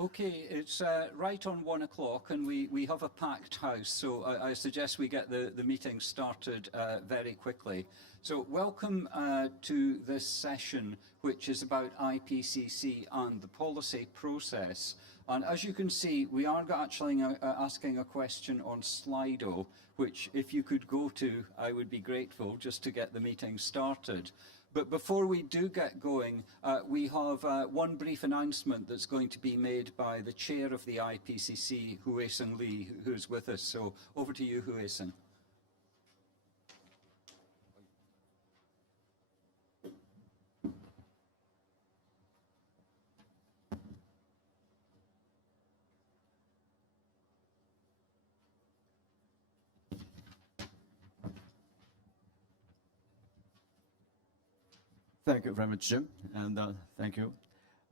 Okay, it's right on 1 o'clock and we have a packed house, so I suggest we get the meeting started very quickly. So welcome to this session, which is about IPCC and the policy process. And as you can see, we are actually asking a question on Slido, which if you could go to, I would be grateful just to get the meeting started. But before we do get going, we have one brief announcement that's going to be made by the chair of the IPCC, Huesung Lee, who's with us. So over to you, Huesung. Thank you very much, Jim, and thank you.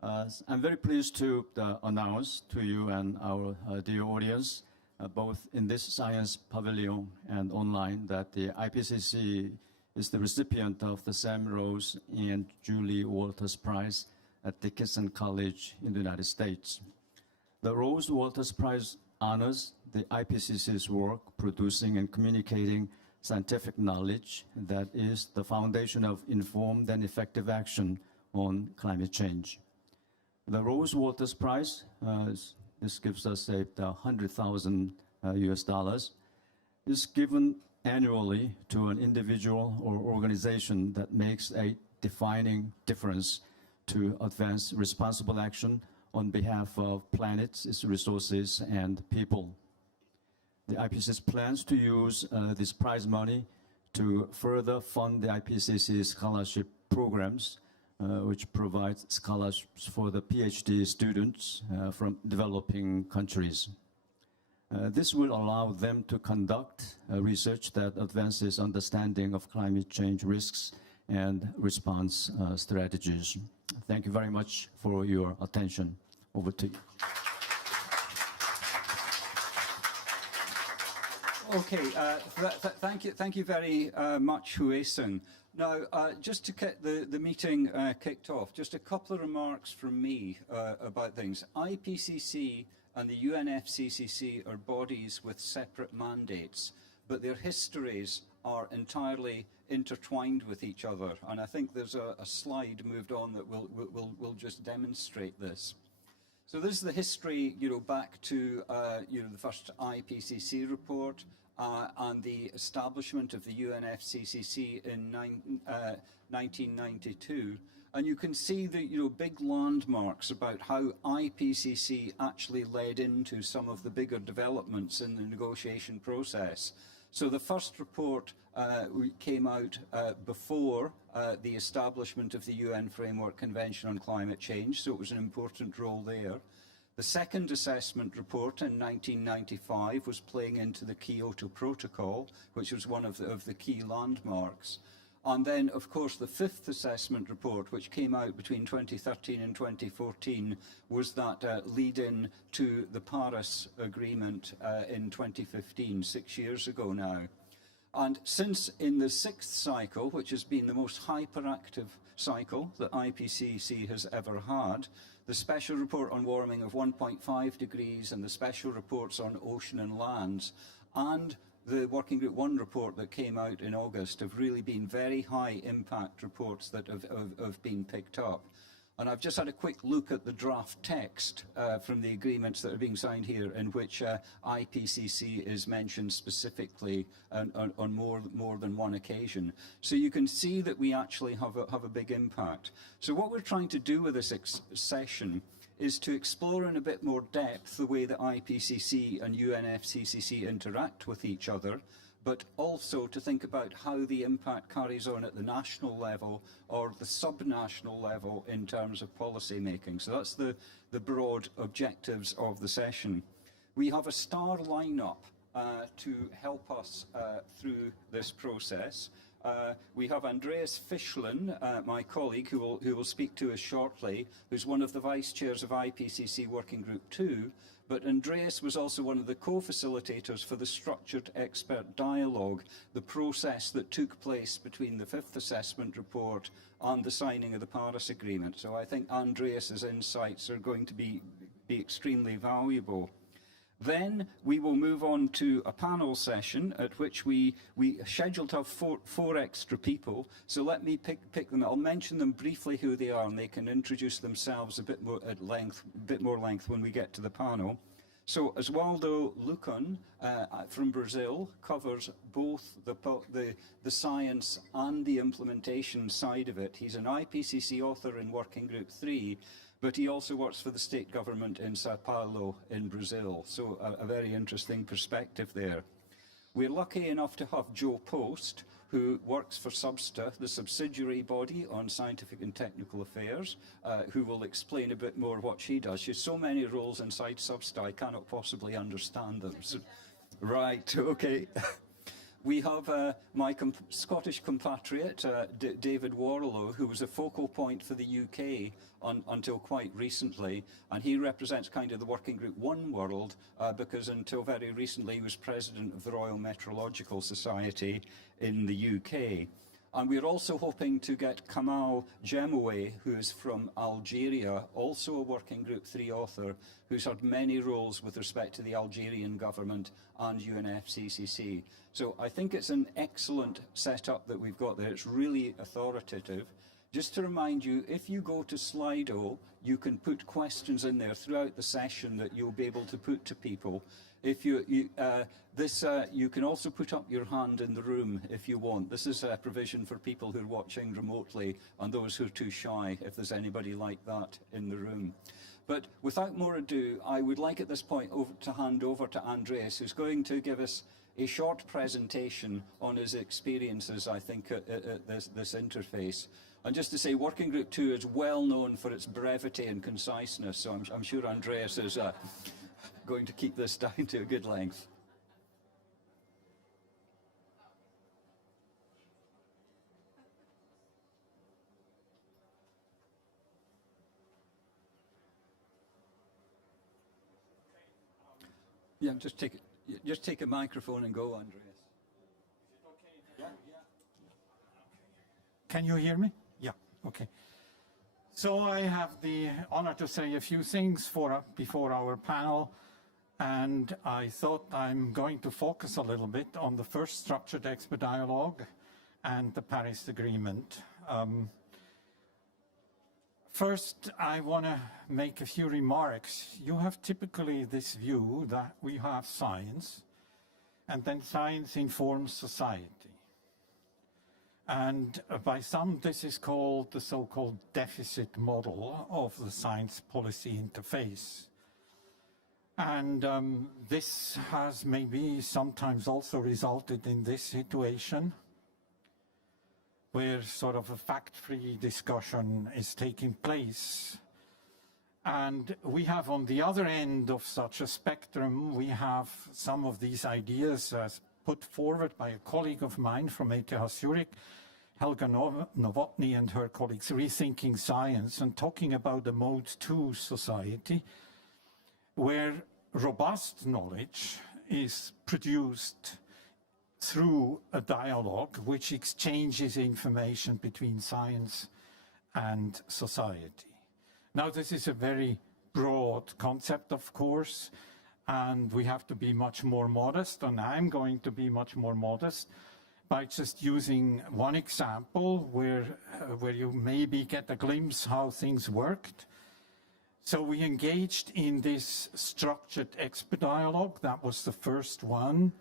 I'm very pleased to announce to you and our dear audience, both in this science pavilion and online, that the IPCC is the recipient of the Sam Rose and Julie Walters Prize at Dickinson College in the United States. The Rose Walters Prize honors the IPCC's work producing and communicating scientific knowledge that is the foundation of informed and effective action on climate change. The Rose Walters Prize, this gives us $100,000 US, is given annually to an individual or organization that makes a defining difference to advance responsible action on behalf of planets, its resources, and people. The IPCC plans to use this prize money to further fund the IPCC scholarship programs, which provides scholarships for the PhD students from developing countries. This will allow them to conduct research that advances understanding of climate change risks and response strategies. Thank you very much for your attention. Over to you. Okay, thank you very much, Huesung. Now, just to get the meeting kicked off, just a couple of remarks from me about things. IPCC and the UNFCCC are bodies with separate mandates, but their histories are entirely intertwined with each other. And I think there's a slide moved on that will just demonstrate this. So this is the history, back to, the first IPCC report and the establishment of the UNFCCC in 1992. And you can see the, big landmarks about how IPCC actually led into some of the bigger developments in the negotiation process. So the first report came out before the establishment of the UN Framework Convention on Climate Change, so it was an important role there. The second assessment report in 1995 was playing into the Kyoto Protocol, which was one of the key landmarks. And then, of course, the fifth assessment report, which came out between 2013 and 2014, was that lead-in to the Paris Agreement in 2015, 6 years ago now. And since in the sixth cycle, which has been the most hyperactive cycle that IPCC has ever had, the special report on warming of 1.5 degrees and the special reports on ocean and lands, and the Working Group 1 report that came out in August have really been very high impact reports that have been picked up. And I've just had a quick look at the draft text from the agreements that are being signed here, in which IPCC is mentioned specifically on more than one occasion. So you can see that we actually have a big impact. So what we're trying to do with this session is to explore in a bit more depth the way that IPCC and UNFCCC interact with each other, but also to think about how the impact carries on at the national level or the subnational level in terms of policy making. So that's the broad objectives of the session. We have a star lineup to help us through this process. We have Andreas Fischlin, my colleague, who will speak to us shortly, who's one of the vice chairs of IPCC Working Group 2. But Andreas was also one of the co-facilitators for the structured expert dialogue, the process that took place between the fifth assessment report and the signing of the Paris Agreement. So I think Andreas's insights are going to be be extremely valuable. Then we will move on to a panel session at which we scheduled to have four extra people. So let me pick them. I'll mention them briefly who they are, and they can introduce themselves a bit more length when we get to the panel. So Oswaldo Lucon from Brazil covers both the science and the implementation side of it. He's an IPCC author in Working Group 3, but he also works for the state government in Sao Paulo in Brazil. So a very interesting perspective there. We're lucky enough to have Joe Post, who works for Substa, the subsidiary body on scientific and technical affairs, who will explain a bit more what she does. She has so many roles inside Substa, I cannot possibly understand them. So, right, okay. We have my Scottish compatriot, David Warlow, who was a focal point for the UK until quite recently, and he represents kind of the Working Group 1 world, because until very recently he was president of the Royal Meteorological Society in the UK. And we're also hoping to get Kamal Jemoué, who is from Algeria, also a Working Group 3 author, who's had many roles with respect to the Algerian government and UNFCCC. So I think it's an excellent setup that we've got there. It's really authoritative. Just to remind you, if you go to Slido, you can put questions in there throughout the session that you'll be able to put to people. If you can also put up your hand in the room if you want. This is a provision for people who are watching remotely and those who are too shy, if there's anybody like that in the room. But without more ado, I would like at this point to hand over to Andreas, who's going to give us a short presentation on his experiences, I think, at this interface. And just to say, Working Group 2 is well known for its brevity and conciseness, so I'm sure Andreas is going to keep this down to a good length. Yeah, just take a microphone and go, Andreas. Is it okay? Yeah. Can you hear me? Yeah, okay. So I have the honor to say a few things before our panel, and I thought I'm going to focus a little bit on the first structured expert dialogue and the Paris Agreement. First, I want to make a few remarks. You have typically this view that we have science, and then science informs society. And by some, this is called the so-called deficit model of the science policy interface. And this has maybe sometimes also resulted in this situation, where sort of a fact-free discussion is taking place. And we have on the other end of such a spectrum, we have some of these ideas as put forward by a colleague of mine from ETH Zurich, Helga Novotny, and her colleagues, Rethinking Science, and talking about the Mode 2 society, where robust knowledge is produced through a dialogue which exchanges information between science and society. Now, this is a very broad concept, of course, and we have to be much more modest, and I'm going to be much more modest by just using one example where you maybe get a glimpse how things worked. So we engaged in this structured expert dialogue. That was the first one,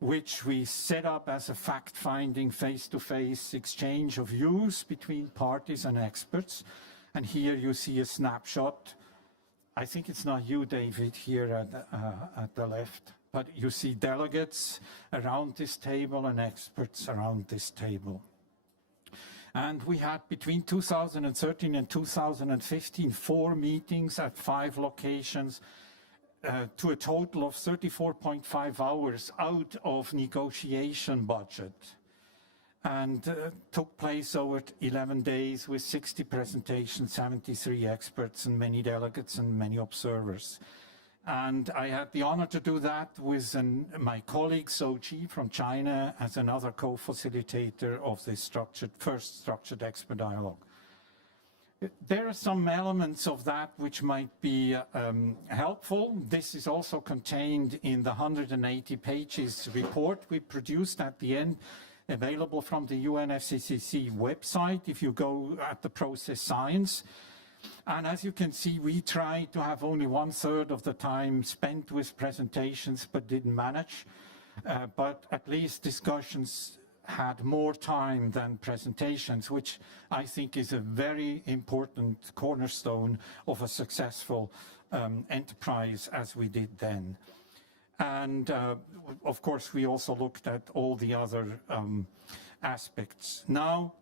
which we set up as a fact-finding, face-to-face exchange of views between parties and experts. And here you see a snapshot. I think it's not you, David, here at the left, but you see delegates around this table and experts around this table. And we had between 2013 and 2015, 4 meetings at 5 locations, to a total of 34.5 hours out of negotiation budget, and took place over 11 days with 60 presentations, 73 experts, and many delegates and many observers. And I had the honor to do that with my colleague Soji from China as another co-facilitator of this first structured expert dialogue. There are some elements of that which might be helpful. This is also contained in the 180 pages report we produced at the end, available from the UNFCCC website if you go at the process science. And as you can see, we tried to have only 1/3 of the time spent with presentations, but didn't manage. But at least discussions had more time than presentations, which I think is a very important cornerstone of a successful enterprise as we did then. And of course, we also looked at all the other aspects. Now,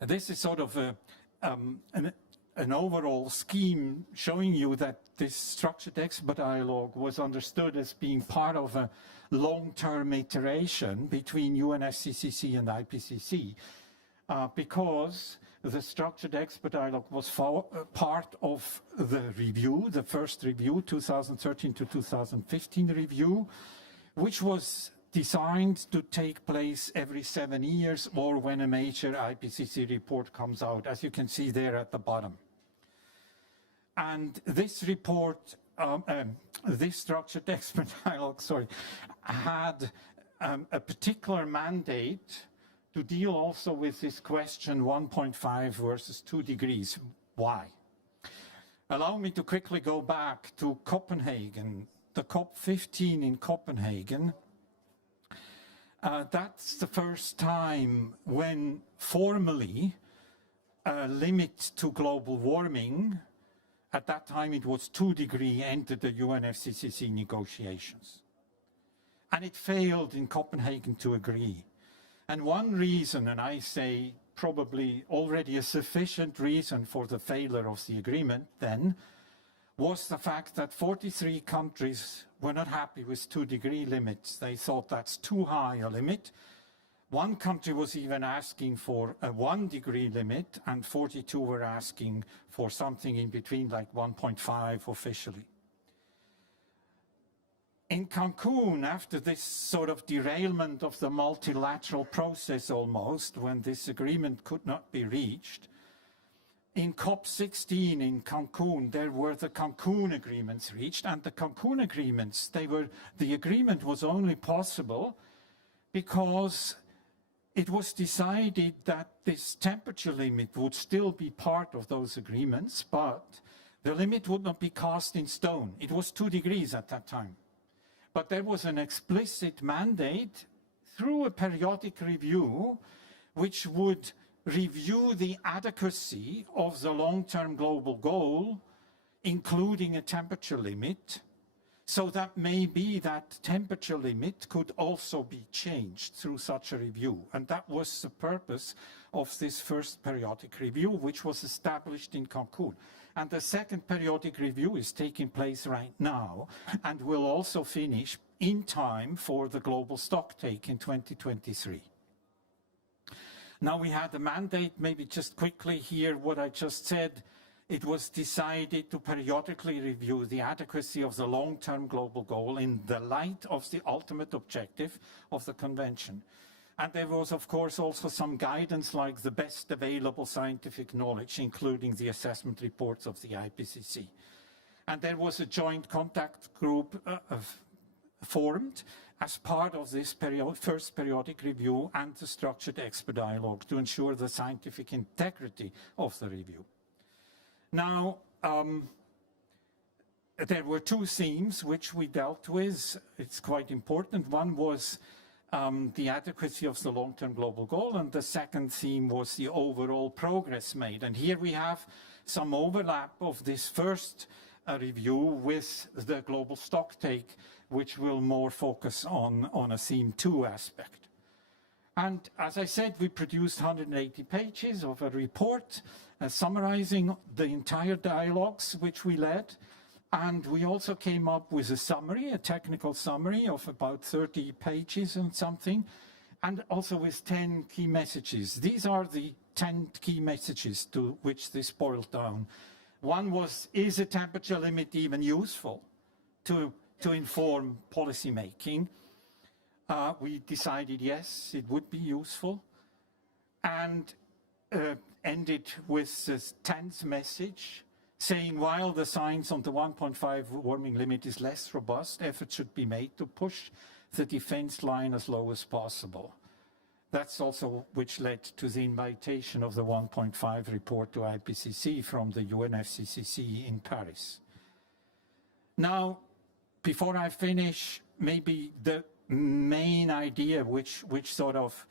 this is sort of an overall scheme showing you that this structured expert dialogue was understood as being part of a long-term iteration between UNFCCC and IPCC, because the structured expert dialogue was part of the review, the first review, 2013 to 2015 review, which was designed to take place every 7 years or when a major IPCC report comes out, as you can see there at the bottom. And this report, this structured expert dialogue, had a particular mandate to deal also with this question 1.5 versus 2 degrees. Why? Allow me to quickly go back to Copenhagen, the COP15 in Copenhagen. That's the first time when formally a limit to global warming, at that time it was 2 degrees, entered the UNFCCC negotiations. And it failed in Copenhagen to agree. And one reason, and I say probably already a sufficient reason for the failure of the agreement then, was the fact that 43 countries were not happy with 2 degree limits. They thought that's too high a limit. One country was even asking for a 1 degree limit, and 42 were asking for something in between, like 1.5 officially. In Cancun, after this sort of derailment of the multilateral process almost, when this agreement could not be reached, in COP16 in Cancun, there were the Cancun agreements reached, and the Cancun agreements, the agreement was only possible because it was decided that this temperature limit would still be part of those agreements, but the limit would not be cast in stone. It was 2 degrees at that time. But there was an explicit mandate through a periodic review which would review the adequacy of the long-term global goal, including a temperature limit, so that maybe that temperature limit could also be changed through such a review. And that was the purpose of this first periodic review, which was established in Cancun. And the second periodic review is taking place right now and will also finish in time for the global stocktake in 2023. Now we had a mandate, maybe just quickly here what I just said. It was decided to periodically review the adequacy of the long-term global goal in the light of the ultimate objective of the convention. And there was, of course, also some guidance like the best available scientific knowledge, including the assessment reports of the IPCC. And there was a joint contact group formed as part of this first periodic review and the structured expert dialogue to ensure the scientific integrity of the review. Now, there were 2 themes which we dealt with. It's quite important. One was the adequacy of the long-term global goal, and the second theme was the overall progress made. And here we have some overlap of this first review with the global stocktake, which will more focus on a theme 2 aspect. And as I said, we produced 180 pages of a report summarizing the entire dialogues which we led. And we also came up with a summary, a technical summary of about 30 pages and something, and also with 10 key messages. These are the 10 key messages to which this boiled down. One was, is a temperature limit even useful to inform policy making? We decided yes, it would be useful. And ended with this tense message saying while the science on the 1.5 warming limit is less robust, effort should be made to push the defense line as low as possible. That's also which led to the invitation of the 1.5 report to IPCC from the UNFCCC in Paris. Now, before I finish, maybe the main idea which sort of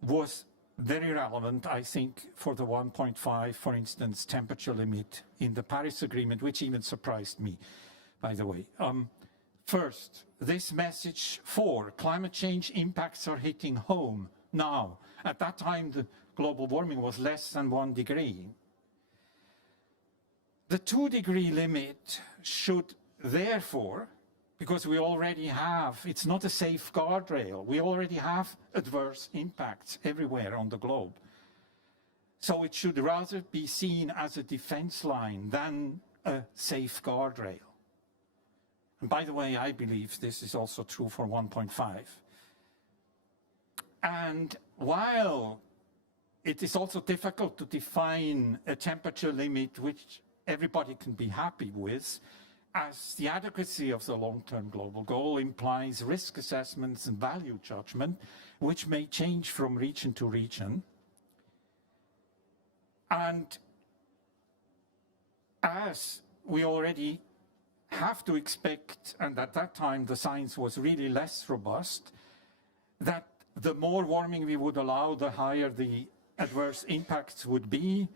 was very relevant, I think, for the 1.5, for instance, temperature limit in the Paris Agreement, which even surprised me, by the way. First, this message 4, climate change impacts are hitting home now. At that time, the global warming was less than 1 degree. The 2-degree limit should therefore, because we already have, it's not a safe guardrail, we already have adverse impacts everywhere on the globe. So it should rather be seen as a defense line than a safe guardrail. And by the way, I believe this is also true for 1.5. And while it is also difficult to define a temperature limit which everybody can be happy with, as the adequacy of the long-term global goal implies risk assessments and value judgment, which may change from region to region. And as we already have to expect, and at that time the science was really less robust, that the more warming we would allow, the higher the adverse impacts would be.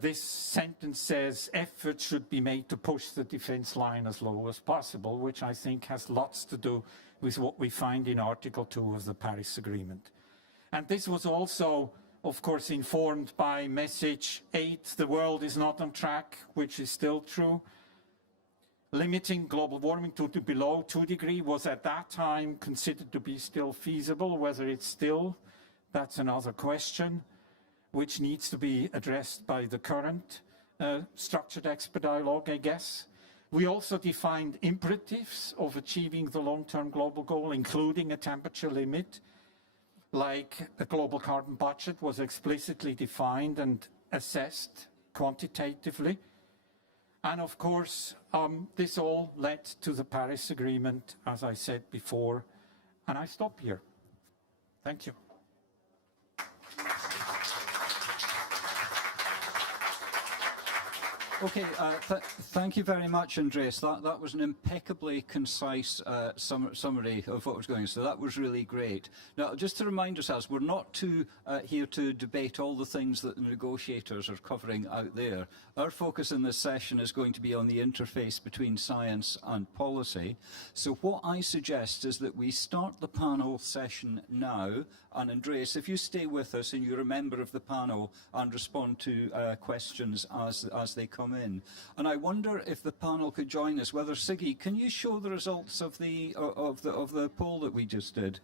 This sentence says effort should be made to push the defense line as low as possible, which I think has lots to do with what we find in Article 2 of the Paris Agreement. And this was also, of course, informed by message 8, the world is not on track, which is still true. Limiting global warming to below 2 degrees was at that time considered to be still feasible. Whether it's still, that's another question, which needs to be addressed by the current structured expert dialogue, I guess. We also defined imperatives of achieving the long-term global goal, including a temperature limit, like a global carbon budget was explicitly defined and assessed quantitatively. And of course, this all led to the Paris Agreement, as I said before, and I stop here. Thank you. Okay, thank you very much, Andreas. That was an impeccably concise summary of what was going on, so that was really great. Now, just to remind ourselves, we're not here to debate all the things that the negotiators are covering out there. Our focus in this session is going to be on the interface between science and policy. So what I suggest is that we start the panel session now, and Andreas, if you stay with us and you're a member of the panel and respond to questions as they come in. And I wonder if the panel could join us. Whether Siggy, can you show the results of the poll that we just did?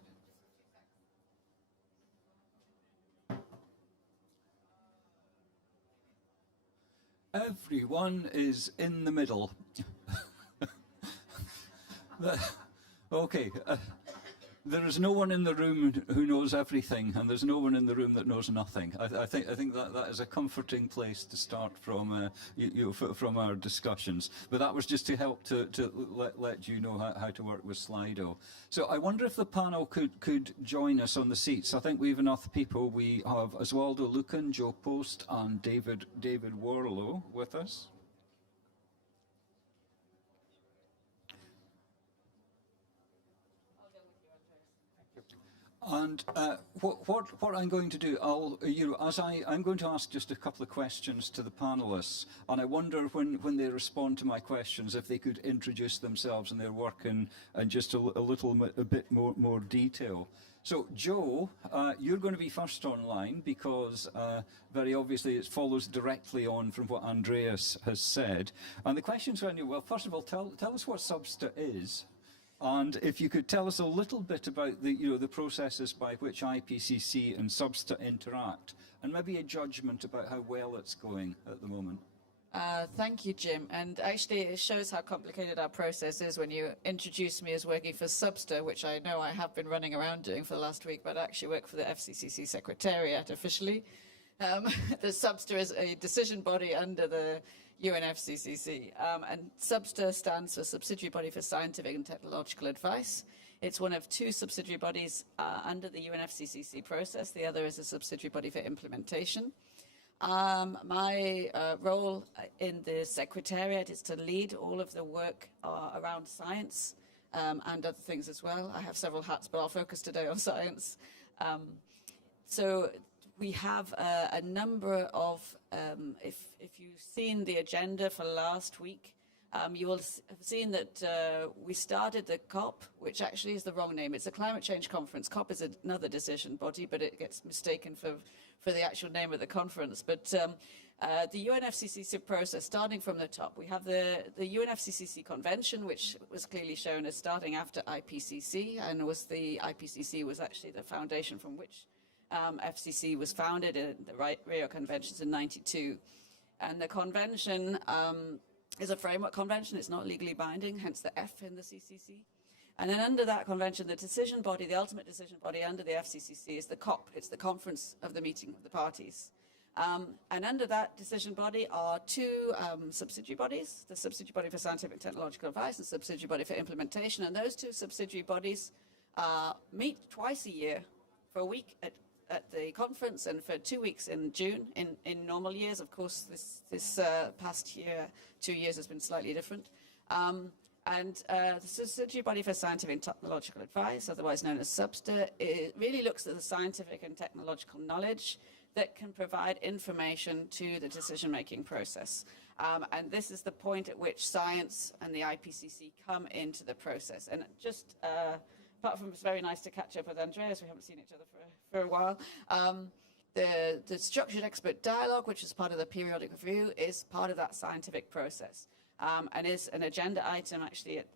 Everyone is in the middle. Okay. There is no one in the room who knows everything, and there's no one in the room that knows nothing. I think that is a comforting place to start from, from our discussions. But that was just to help to let you know how to work with Slido. So I wonder if the panel could join us on the seats. I think we have enough people. We have Oswaldo Lucan, Joe Post, and David Warlow with us. And what I'm going to do, I'm going to ask just a couple of questions to the panelists, and I wonder when they respond to my questions if they could introduce themselves and their work in just a bit more detail. So, Joe, you're going to be first online because very obviously it follows directly on from what Andreas has said. And the questions are, well, first of all, tell us what Substa is. And if you could tell us a little bit about the processes by which IPCC and Substa interact, and maybe a judgment about how well it's going at the moment. Thank you, Jim. And actually, it shows how complicated our process is when you introduce me as working for Substa, which I know I have been running around doing for the last week, but I actually work for the FCCC Secretariat officially. The Substa is a decision body under the UNFCCC, and Substa stands for Subsidiary Body for Scientific and Technological Advice. It's one of two subsidiary bodies under the UNFCCC process. The other is a subsidiary body for implementation. My role in the Secretariat is to lead all of the work around science and other things as well. I have several hats, but I'll focus today on science. So we have a number of, if you've seen the agenda for last week, you will have seen that we started the COP, which actually is the wrong name. It's a climate change conference. COP is another decision body, but it gets mistaken for the actual name of the conference. But the UNFCCC process, starting from the top, we have the UNFCCC convention, which was clearly shown as starting after IPCC, and the IPCC was actually the foundation from which FCC was founded in the Rio Conventions in '92. And the convention is a framework convention. It's not legally binding, hence the F in the CCC. And then under that convention, the decision body, the ultimate decision body under the FCCC is the COP. It's the Conference of the Meeting of the Parties. And under that decision body are two subsidiary bodies, the Subsidiary Body for Scientific and Technological Advice and Subsidiary Body for Implementation. And those two subsidiary bodies meet twice a year for a week at the conference and for 2 weeks in June in normal years. Of course, this past year, 2 years, has been slightly different. The Subsidiary Body for Scientific and Technological Advice, otherwise known as Substa, it really looks at the scientific and technological knowledge that can provide information to the decision-making process. And this is the point at which science and the IPCC come into the process. And just apart from it's very nice to catch up with Andreas, we haven't seen each other for a while. The structured expert dialogue, which is part of the periodic review, is part of that scientific process. And is an agenda item. Actually, it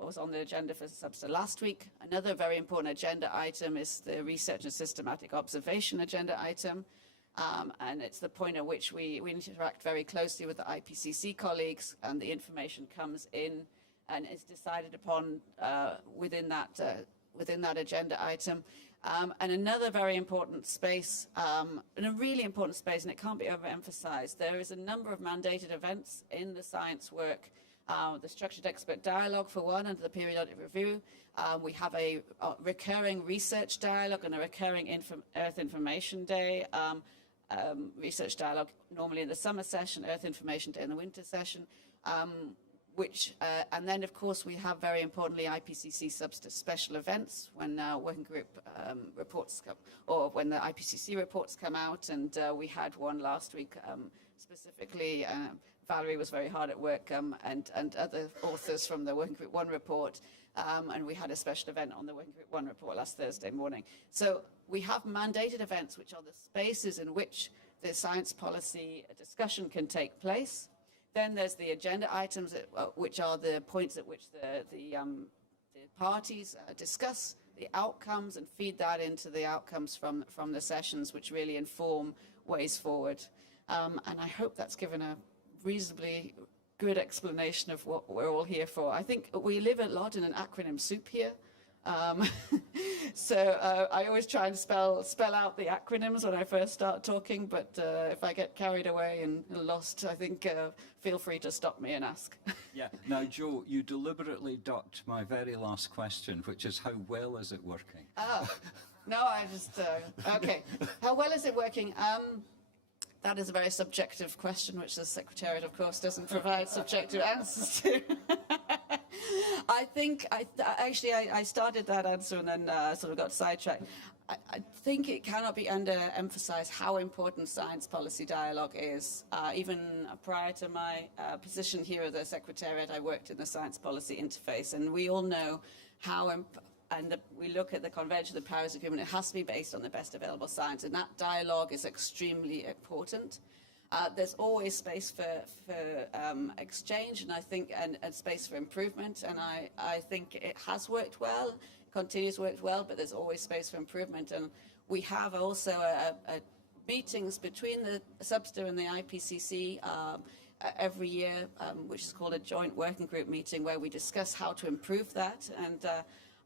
was on the agenda for Substa last week. Another very important agenda item is the research and systematic observation agenda item. And it's the point at which we interact very closely with the IPCC colleagues, and the information comes in and is decided upon within that agenda item. And another very important space, and a really important space, and it can't be overemphasized, there is a number of mandated events in the science work. The Structured Expert Dialogue, for one, under the periodic review. We have a recurring research dialogue and a recurring Earth Information Day. Research dialogue normally in the summer session, Earth Information Day in the winter session. And then, of course, we have, very importantly, IPCC Substa special events when working group reports come, or when the IPCC reports come out. And we had one last week, specifically. Valerie was very hard at work, and other authors from the Working Group 1 report. And we had a special event on the Working Group 1 report last Thursday morning. So we have mandated events, which are the spaces in which the science policy discussion can take place. Then there's the agenda items, which are the points at which the parties discuss the outcomes and feed that into the outcomes from the sessions, which really inform ways forward. And I hope that's given a reasonably good explanation of what we're all here for. I think we live a lot in an acronym soup here. So I always try and spell out the acronyms when I first start talking, but if I get carried away and lost, I think feel free to stop me and ask. Yeah. Now, Joe, you deliberately ducked my very last question, which is, how well is it working? No, I just, okay. How well is it working? That is a very subjective question, which the Secretariat, of course, doesn't provide subjective answers to. I think, I started that answer and then sort of got sidetracked. I think it cannot be underemphasized how important science policy dialogue is. Even prior to my position here at the Secretariat, I worked in the science policy interface, and we all know how we look at the Convention of the Paris Agreement, it has to be based on the best available science, and that dialogue is extremely important. There's always space for exchange, and I think, and space for improvement, and I think it has worked well, continues to work well, but there's always space for improvement. And we have also meetings between the Substa and the IPCC every year, which is called a joint working group meeting, where we discuss how to improve that. And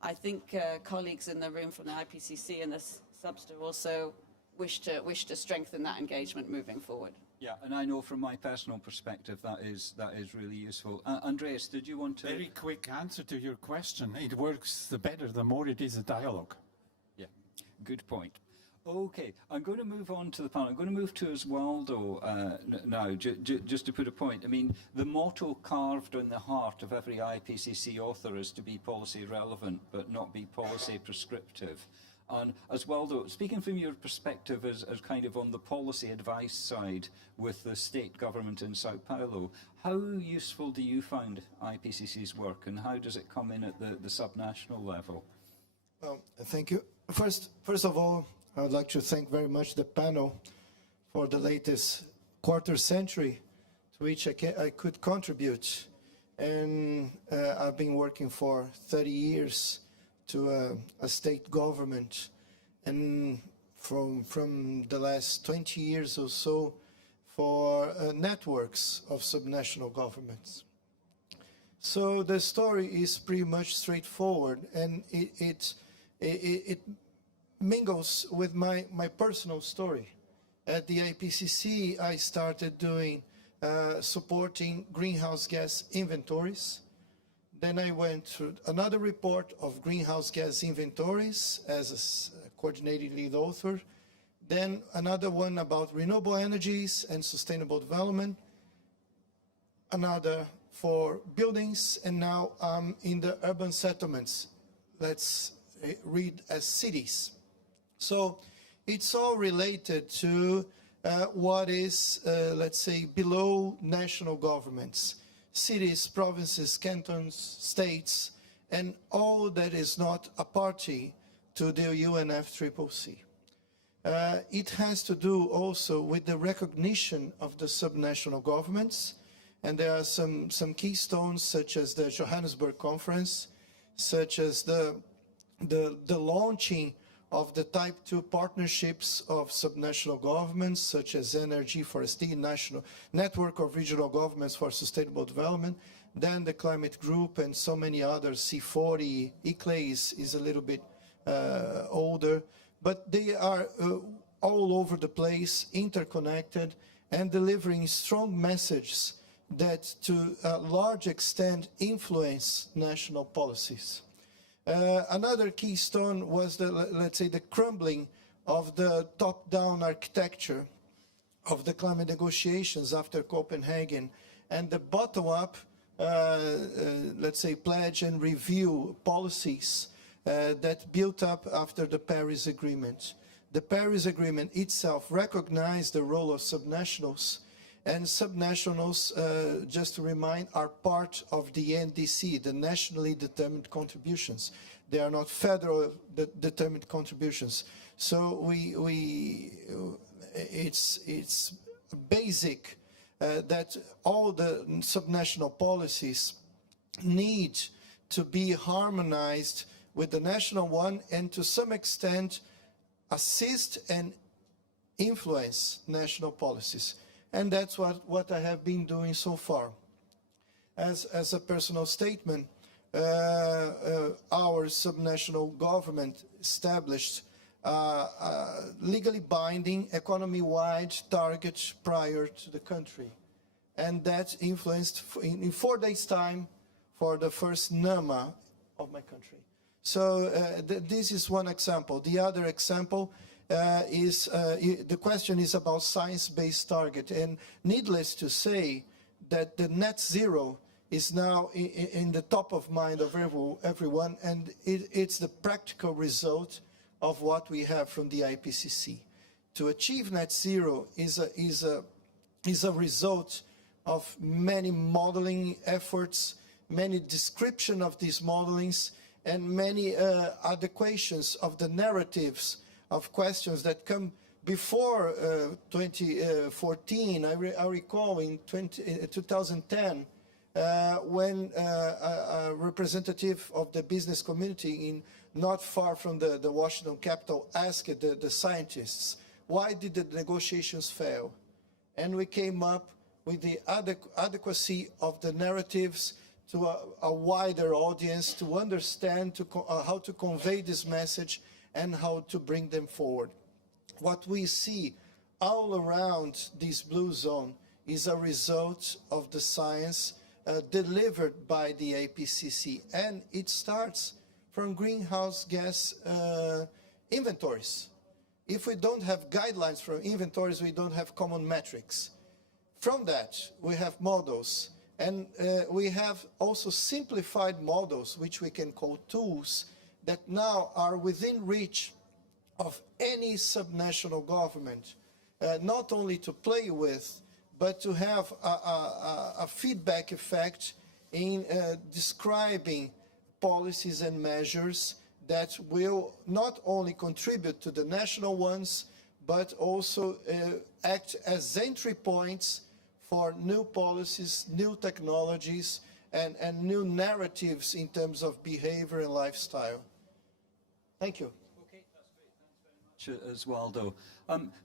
I think colleagues in the room from the IPCC and the Substa also wish to strengthen that engagement moving forward. Yeah, and I know from my personal perspective that is really useful. Andreas, did you want to? Very quick answer to your question. It works the better the more it is a dialogue. Yeah, good point. Okay, I'm going to move on to the panel. I'm going to move to Oswaldo now, just to put a point. I mean, the motto carved on the heart of every IPCC author is to be policy relevant, but not be policy prescriptive. And Oswaldo, speaking from your perspective as kind of on the policy advice side with the state government in Sao Paulo, how useful do you find IPCC's work, and how does it come in at the subnational level? Well, thank you. First of all, I would like to thank very much the panel for the latest quarter century to which I could contribute. And I've been working for 30 years to a state government, and from the last 20 years or so for networks of subnational governments. So the story is pretty much straightforward, and it mingles with my personal story. At the IPCC, I started doing supporting greenhouse gas inventories. Then I went through another report of greenhouse gas inventories as a coordinating lead author. Then another one about renewable energies and sustainable development. Another for buildings, and now I'm in the urban settlements. Let's read as cities. So it's all related to what is, let's say, below national governments, cities, provinces, cantons, states, and all that is not a party to the UNFCCC. It has to do also with the recognition of the subnational governments, and there are some keystones such as the Johannesburg Conference, such as the launching of the Type 2 partnerships of subnational governments, such as NRG4SD, National Network of Regional Governments for Sustainable Development, then the Climate Group and so many others, C40, ICLEIS is a little bit older, but they are all over the place, interconnected, and delivering strong messages that to a large extent influence national policies. Another keystone was let's say, the crumbling of the top-down architecture of the climate negotiations after Copenhagen, and the bottom-up, let's say, pledge and review policies that built up after the Paris Agreement. The Paris Agreement itself recognized the role of subnationals, and subnationals, just to remind, are part of the NDC, the nationally determined contributions. They are not federal determined contributions. So it's basic that all the subnational policies need to be harmonized with the national one, and to some extent assist and influence national policies. And that's what I have been doing so far. As a personal statement, our subnational government established legally binding economy-wide target prior to the country. And that influenced in 4 days' time for the first NAMA of my country. So this is one example. The other example is the question is about science-based target, and needless to say that the net zero is now in the top of mind of everyone, and it's the practical result of what we have from the IPCC. To achieve net zero is a result of many modeling efforts, many description of these modelings, and many adequations of the narratives of questions that come before 2014. I recall in 2010 when a representative of the business community in not far from the Washington capital asked the scientists, why did the negotiations fail? And we came up with the adequacy of the narratives to a wider audience to understand how to convey this message and how to bring them forward. what we see all around this blue zone is a result of the science delivered by the IPCC, and it starts from greenhouse gas inventories. If we don't have guidelines for inventories, we don't have common metrics. From that, we have models, and we have also simplified models, which we can call tools, that now are within reach of any subnational government, not only to play with, but to have a feedback effect in describing policies and measures that will not only contribute to the national ones, but also act as entry points for new policies, new technologies, and new narratives in terms of behavior and lifestyle. Thank you. As Waldo.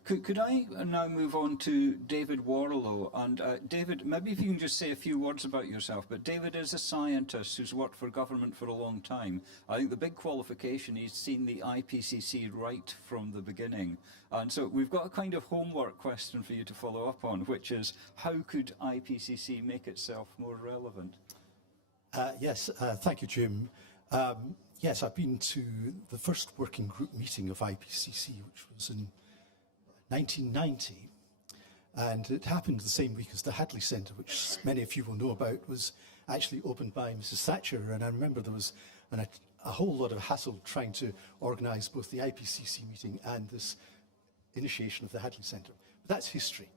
Could I now move on to David Warlow? And David, maybe if you can just say a few words about yourself. But David is a scientist who's worked for government for a long time. I think the big qualification, he's seen the IPCC right from the beginning. And so we've got a kind of homework question for you to follow up on, which is how could IPCC make itself more relevant? Yes, thank you, Jim. Yes, I've been to the first working group meeting of IPCC, which was in 1990. And it happened the same week as the Hadley Centre, which many of you will know about, was actually opened by Mrs. Thatcher. And I remember there was a whole lot of hassle trying to organise both the IPCC meeting and this initiation of the Hadley Centre. But that's history.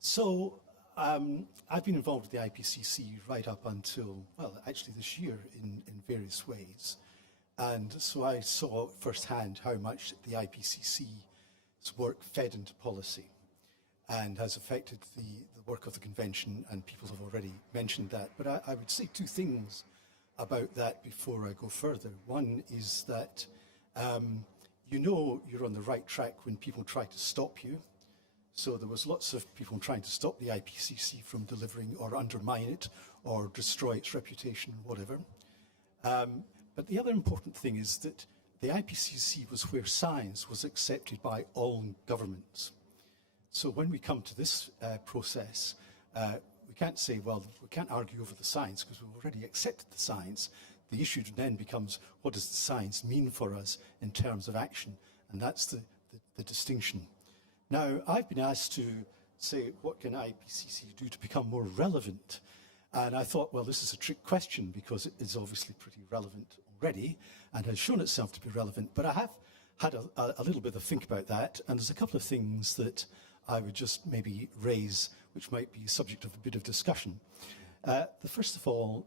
So I've been involved with the IPCC right up until, well, actually this year in various ways. And so I saw firsthand how much the IPCC's work fed into policy and has affected the work of the convention, and people have already mentioned that. But I would say two things about that before I go further. One is that you know you're on the right track when people try to stop you. So there was lots of people trying to stop the IPCC from delivering or undermine it or destroy its reputation, whatever. But the other important thing is that the IPCC was where science was accepted by all governments. So when we come to this process, we can't say, well, we can't argue over the science because we've already accepted the science. The issue then becomes, what does the science mean for us in terms of action? And that's the distinction. Now, I've been asked to say, what can IPCC do to become more relevant? And I thought, well, this is a trick question because it is obviously pretty relevant already and has shown itself to be relevant. But I have had a little bit of think about that, and there's a couple of things that I would just maybe raise which might be subject of a bit of discussion. First of all,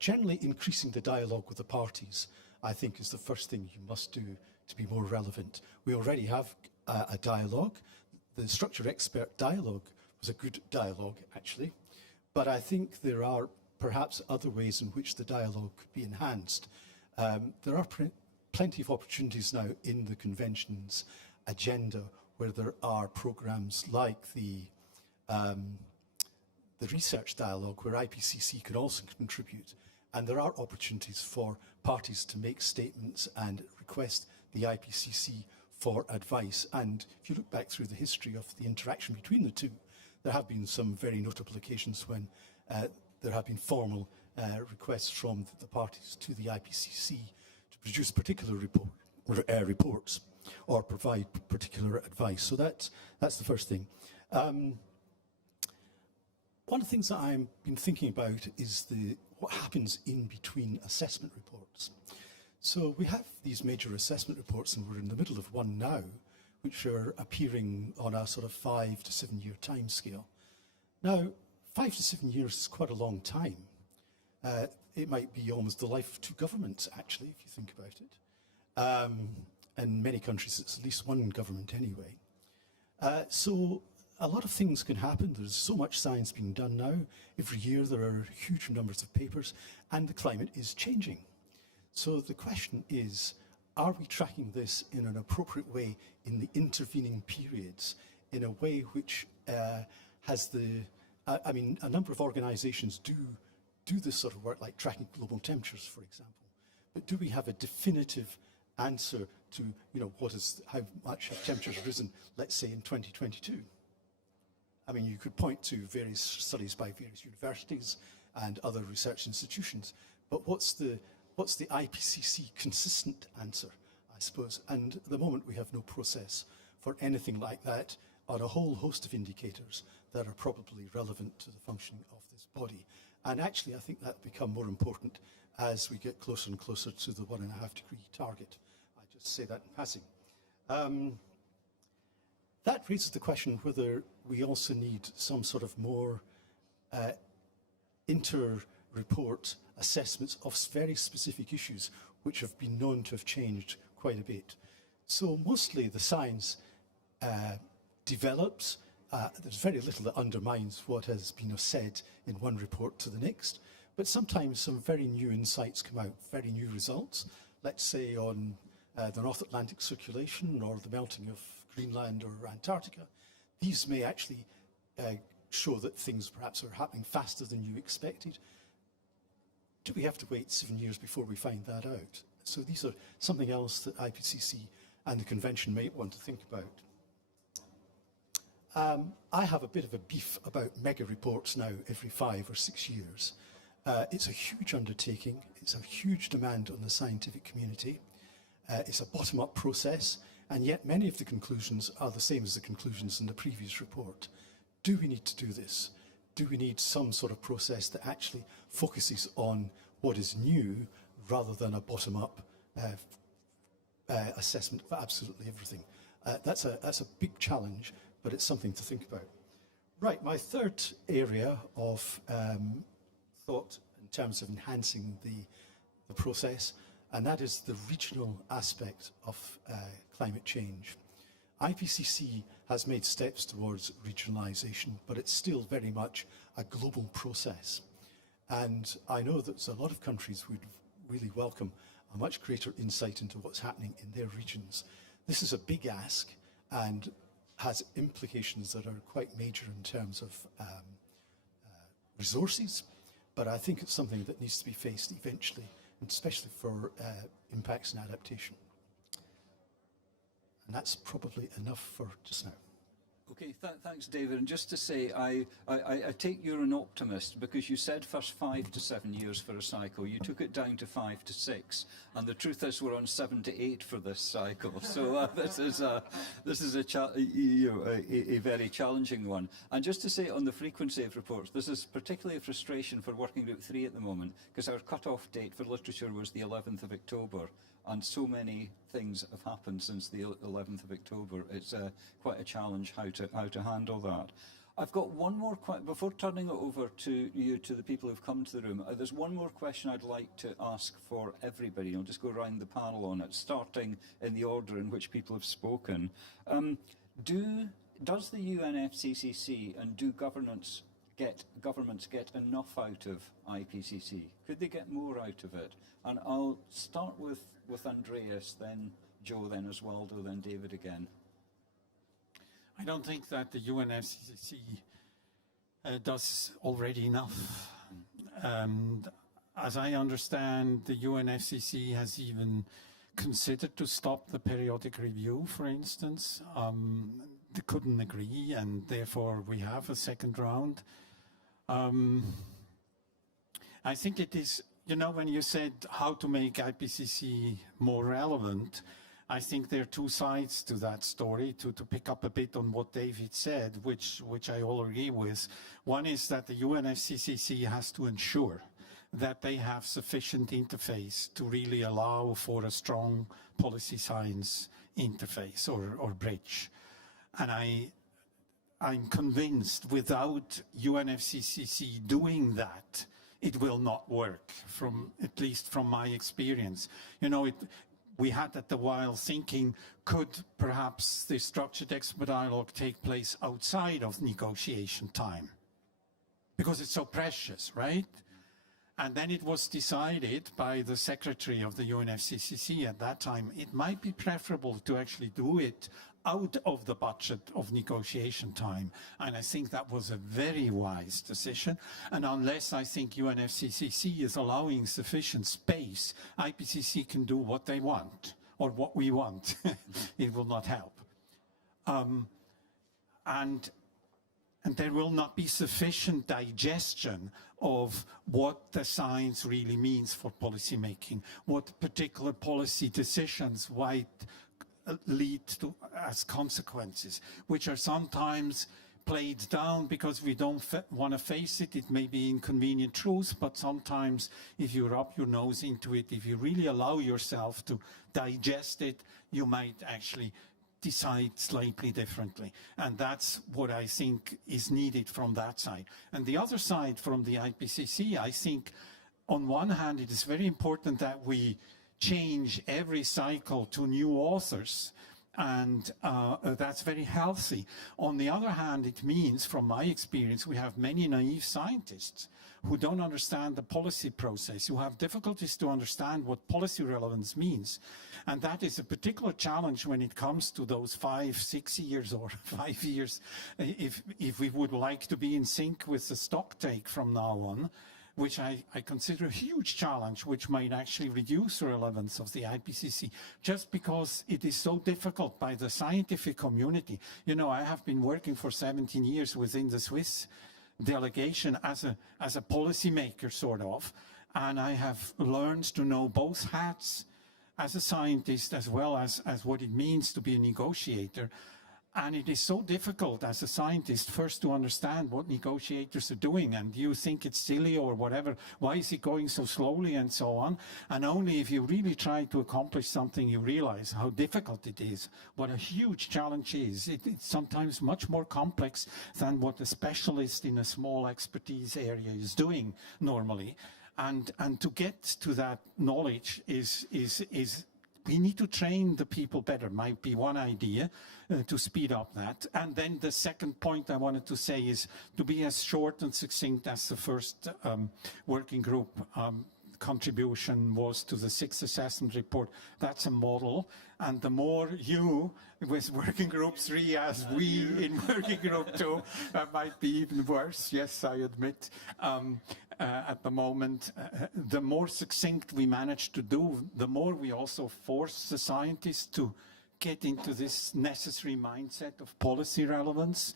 generally increasing the dialogue with the parties, I think, is the first thing you must do to be more relevant. We already have a dialogue. The structure expert dialogue was a good dialogue, actually. But I think there are perhaps other ways in which the dialogue could be enhanced. There are plenty of opportunities now in the convention's agenda where there are programs like the research dialogue where IPCC can also contribute. And there are opportunities for parties to make statements and request the IPCC for advice. And if you look back through the history of the interaction between the two, there have been some very notable occasions when there have been formal requests from the parties to the IPCC to produce particular reports or provide particular advice. So that's the first thing. One of the things that I've been thinking about is what happens in between assessment reports. So we have these major assessment reports, and we're in the middle of one now, which are appearing on a sort of 5 to 7 year time scale. Now, 5 to 7 years is quite a long time. It might be almost the life of two governments, actually, if you think about it. In many countries, it's at least one government anyway. So a lot of things can happen. There's so much science being done now. Every year there are huge numbers of papers, and the climate is changing. So the question is, are we tracking this in an appropriate way in the intervening periods, in a way which has I mean, a number of organizations do this sort of work, like tracking global temperatures, for example. But do we have a definitive answer to, you know, how much have temperatures risen, let's say, in 2022. I mean, you could point to various studies by various universities and other research institutions, but what's the IPCC consistent answer, I suppose? And at the moment, we have no process for anything like that on a whole host of indicators that are probably relevant to the functioning of this body. And actually, I think that will become more important as we get closer and closer to the 1.5 degree target. I just say that in passing. That raises the question whether we also need some sort of more inter-report assessments of very specific issues which have been known to have changed quite a bit. So mostly the science develops. There's very little that undermines what has been said in one report to the next, but sometimes some very new insights come out, very new results. Let's say on the North Atlantic circulation or the melting of Greenland or Antarctica. These may actually show that things perhaps are happening faster than you expected. Do we have to wait 7 years before we find that out? So these are something else that IPCC and the convention might want to think about. I have a bit of a beef about mega reports now every 5 or 6 years. It's a huge undertaking. It's a huge demand on the scientific community. It's a bottom-up process, and yet many of the conclusions are the same as the conclusions in the previous report. Do we need to do this? Do we need some sort of process that actually focuses on what is new rather than a bottom-up assessment of absolutely everything? That's a big challenge, but it's something to think about. Right, my third area of thought in terms of enhancing the process, and that is the regional aspect of climate change. IPCC has made steps towards regionalisation, but it's still very much a global process. And I know that a lot of countries would really welcome a much greater insight into what's happening in their regions. This is a big ask and has implications that are quite major in terms of resources, but I think it's something that needs to be faced eventually, and especially for impacts and adaptation. And that's probably enough for just now. Okay, thanks, David. And just to say, I take you're an optimist, because you said first 5 to 7 years for a cycle. You took it down to 5 to 6, and the truth is we're on 7 to 8 for this cycle. So this is a very challenging one. And just to say on the frequency of reports, this is particularly a frustration for Working Group 3 at the moment, because our cut-off date for literature was the 11th of October. And so many things have happened since the 11th of October. It's quite a challenge how to handle that. I've got one more before turning it over to you, to the people who've come to the room. There's one more question I'd like to ask for everybody. I'll just go around the panel on it, starting in the order in which people have spoken. Does the UNFCCC and do governments get enough out of IPCC? Could they get more out of it? And I'll start with Andreas, then Joe, then Oswaldo, then David again. I don't think that the UNFCCC does already enough. As I understand, the UNFCCC has even considered to stop the periodic review, for instance. They couldn't agree, and therefore we have a second round. I think it is, when you said how to make IPCC more relevant, I think there are two sides to that story, to pick up a bit on what David said, which I all agree with. One is that the UNFCCC has to ensure that they have sufficient interface to really allow for a strong policy science interface or bridge. And I'm convinced without UNFCCC doing that, it will not work, at least from my experience. We had at the while thinking, could perhaps the structured expert dialogue take place outside of negotiation time? Because it's so precious, right? And then it was decided by the secretary of the UNFCCC at that time, it might be preferable to actually do it out of the budget of negotiation time. And I think that was a very wise decision. And unless I think UNFCCC is allowing sufficient space, IPCC can do what they want or what we want. It will not help. And there will not be sufficient digestion of what the science really means for policy making, what particular policy decisions might lead to as consequences, which are sometimes played down because we don't want to face it. It may be inconvenient truth, but sometimes if you rub your nose into it, if you really allow yourself to digest it, you might actually decide slightly differently. And that's what I think is needed from that side. And the other side from the IPCC, I think on one hand, it is very important that we change every cycle to new authors. And that's very healthy. On the other hand, it means, from my experience, we have many naive scientists who don't understand the policy process, who have difficulties to understand what policy relevance means. And that is a particular challenge when it comes to those 5, 6 years or 5 years, if we would like to be in sync with the stock take from now on, which I consider a huge challenge, which might actually reduce the relevance of the IPCC, just because it is so difficult by the scientific community. You know, I have been working for 17 years within the Swiss delegation as a policymaker, sort of, and I have learned to know both hats as a scientist as well as what it means to be a negotiator. And it is so difficult as a scientist first to understand what negotiators are doing, and you think it's silly or whatever, why is it going so slowly and so on. And only if you really try to accomplish something you realize how difficult it is, what a huge challenge is. It's sometimes much more complex than what a specialist in a small expertise area is doing normally. And to get to that knowledge is we need to train the people better, might be one idea to speed up that. And then the second point I wanted to say is to be as short and succinct as the first working group contribution was to the 6th assessment report. That's a model. And the more you, with working group 3 as we in working group 2, might be even worse, yes, I admit. At the moment, the more succinct we manage to do, the more we also force the scientists to get into this necessary mindset of policy relevance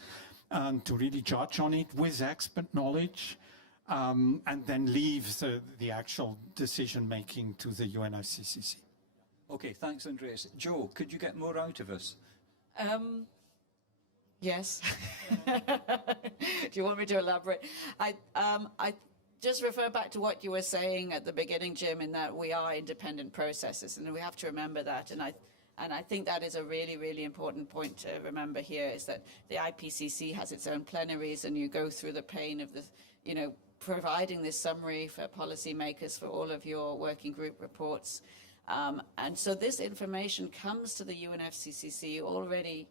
and to really judge on it with expert knowledge, and then leave the actual decision-making to the UNFCCC. Okay, thanks, Andreas. Joe, could you get more out of us? Yes. Do you want me to elaborate? I just refer back to what you were saying at the beginning, Jim, in that we are independent processes, and we have to remember that. And I think that is a really, really important point to remember here, is that the IPCC has its own plenaries, and you go through the pain of the, you know, providing this summary for policymakers for all of your working group reports. And so this information comes to the UNFCCC already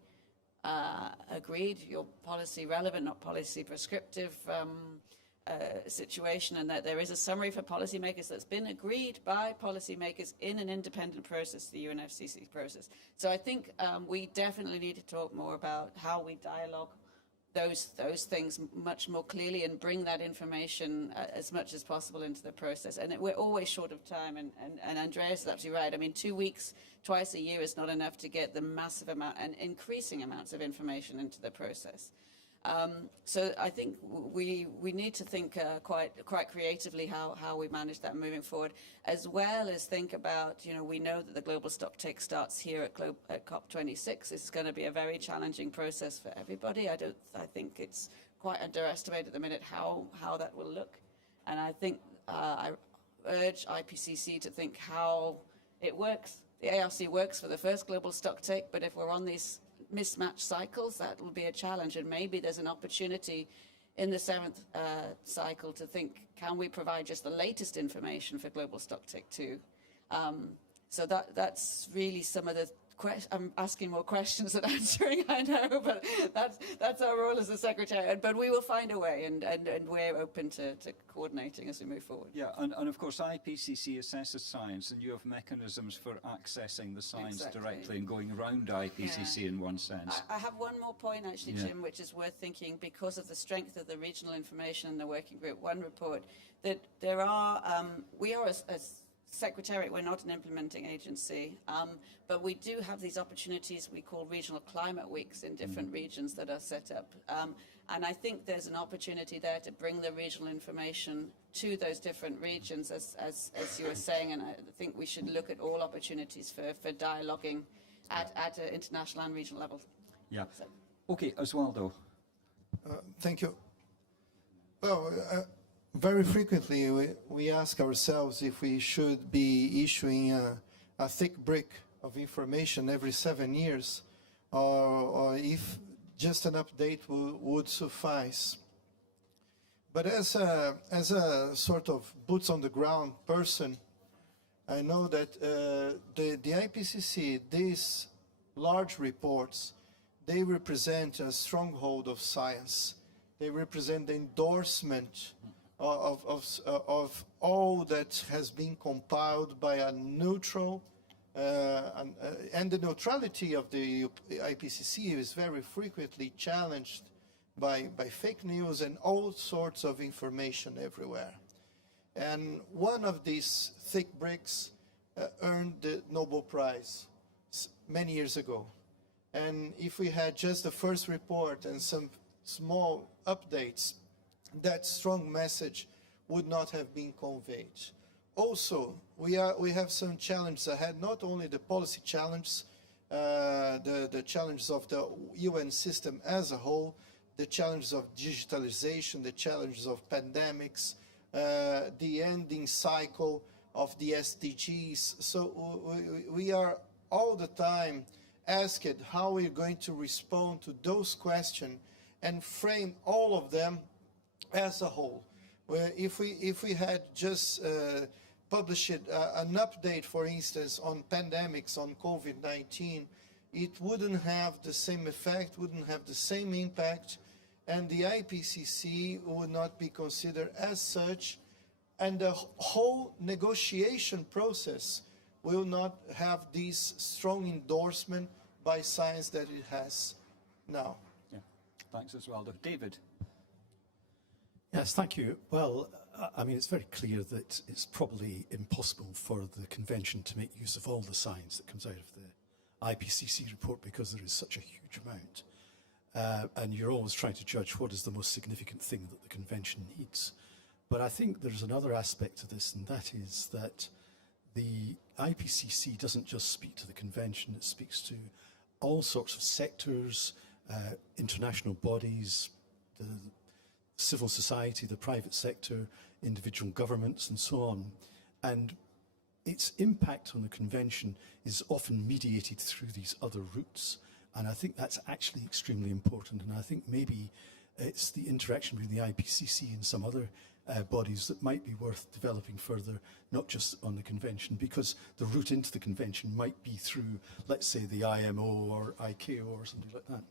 agreed, your policy relevant, not policy prescriptive situation, and that there is a summary for policymakers that's been agreed by policymakers in an independent process, the UNFCCC process. So I think we definitely need to talk more about how we dialogue those things much more clearly and bring that information as much as possible into the process. And we're always short of time, and Andreas is absolutely right. I mean, 2 weeks, twice a year is not enough to get the massive amount and increasing amounts of information into the process. So I think we need to think quite creatively how we manage that moving forward, as well as think about, you know, we know that the global stocktake starts here at COP26. It's going to be a very challenging process for everybody. I think it's quite underestimated at the minute how that will look. And I think I urge IPCC to think how it works. The ARC works for the first global stocktake, but if we're on these mismatched cycles, that will be a challenge, and maybe there's an opportunity in the 7th cycle to think, can we provide just the latest information for global stocktake 2? So that's really some of the I'm asking more questions than answering, I know, but that's our role as the Secretary. But we will find a way, and we're open to coordinating as we move forward. Yeah, and of course IPCC assesses science, and you have mechanisms for accessing the science directly and going around IPCC in one sense. I have one more point, actually, Jim, which is worth thinking because of the strength of the regional information in the working group 1 report, that there are, we are a Secretariat, we're not an implementing agency, but we do have these opportunities we call regional climate weeks in different regions that are set up. And I think there's an opportunity there to bring the regional information to those different regions, as you were saying, and I think we should look at all opportunities for dialoguing at an international and regional level. Yeah. So. Okay, Oswaldo. Thank you. Well, very frequently we ask ourselves if we should be issuing a thick brick of information every 7 years, or if just an update would suffice. But as a sort of boots on the ground person, I know that the IPCC, these large reports, they represent a stronghold of science. They represent the endorsement of all that has been compiled by a neutral, and the neutrality of the IPCC is very frequently challenged by fake news and all sorts of information everywhere. And one of these thick bricks earned the Nobel Prize many years ago. And if we had just the first report and some small updates, that strong message would not have been conveyed. Also, we have some challenges ahead, not only the policy challenges, the challenges of the UN system as a whole, the challenges of digitalization, the challenges of pandemics, the ending cycle of the SDGs. So we are all the time asked how we're going to respond to those questions and frame all of them as a whole. Where if we had just published an update, for instance, on pandemics, on COVID-19, it wouldn't have the same effect, wouldn't have the same impact, and the IPCC would not be considered as such, and the whole negotiation process will not have this strong endorsement by science that it has now. Yeah, thanks, Oswaldo. David. Yes, thank you. Well, I mean, it's very clear that it's probably impossible for the convention to make use of all the science that comes out of the IPCC report because there is such a huge amount. And you're always trying to judge what is the most significant thing that the convention needs. But I think there's another aspect to this, and that is that the IPCC doesn't just speak to the convention, it speaks to all sorts of sectors, international bodies, the civil society, the private sector, individual governments, and so on. And its impact on the convention is often mediated through these other routes. And I think that's actually extremely important. And I think maybe it's the interaction between the IPCC and some other bodies that might be worth developing further, not just on the convention, because the route into the convention might be through, let's say, the IMO or ICAO or something like that.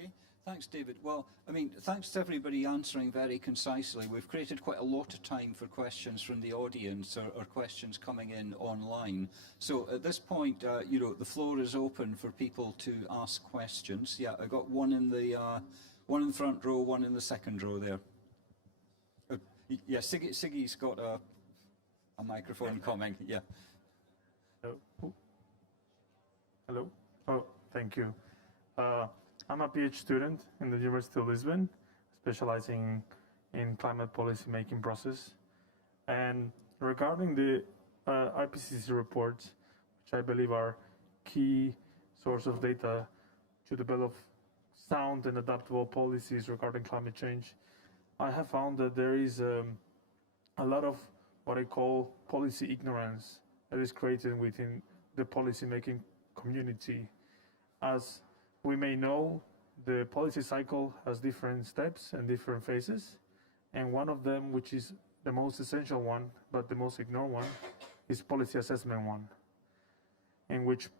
Okay, thanks, David. Well, I mean, thanks to everybody answering very concisely. We've created quite a lot of time for questions from the audience or questions coming in online. So at this point, you know, the floor is open for people to ask questions. Yeah, I got one in the front row, one in the second row there. Yeah, Siggy's got a microphone coming. Yeah. Hello. Oh, thank you. I'm a PhD student in the University of Lisbon, specializing in climate policy making process. And regarding the IPCC reports, which I believe are key source of data to develop sound and adaptable policies regarding climate change, I have found that there is a lot of what I call policy ignorance that is created within the policy-making community. As we may know, the policy cycle has different steps and different phases, and one of them, which is the most essential one, but the most ignored one, is policy assessment one, in which,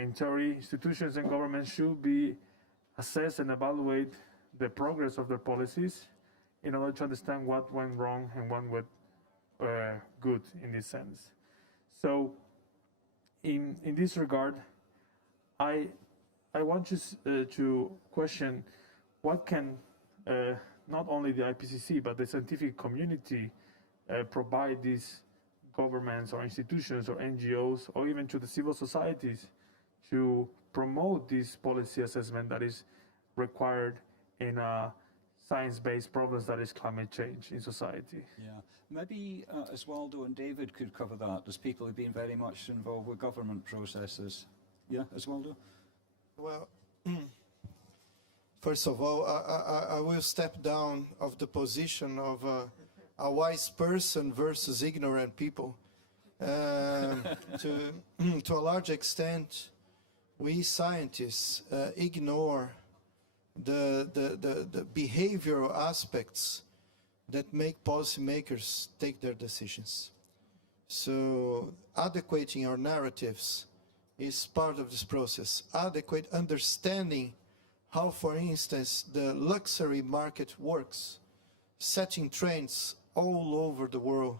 in theory, institutions and governments should be assess and evaluate the progress of their policies in order to understand what went wrong and what went good in this sense. So in this regard, I want to question what can not only the IPCC but the scientific community provide this governments or institutions or NGOs or even to the civil societies to promote this policy assessment that is required in science-based problems that is climate change in society. Yeah, maybe Oswaldo and David could cover that, as people who've been very much involved with government processes. Yeah, Oswaldo? Well, first of all, I will step down of the position of a wise person versus ignorant people. To a large extent, we scientists ignore the behavioral aspects that make policymakers take their decisions. So adequating our narratives is part of this process. Adequate understanding how, for instance, the luxury market works, setting trends all over the world,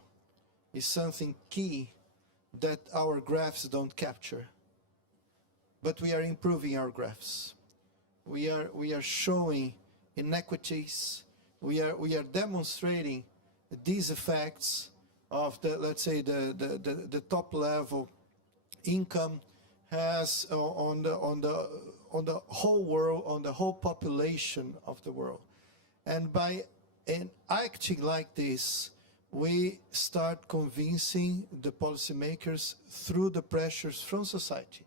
is something key that our graphs don't capture. But we are improving our graphs. We are showing inequities. We are demonstrating these effects of the, let's say, the top level income has on the whole world, on the whole population of the world. And by acting like this, we start convincing the policymakers through the pressures from society.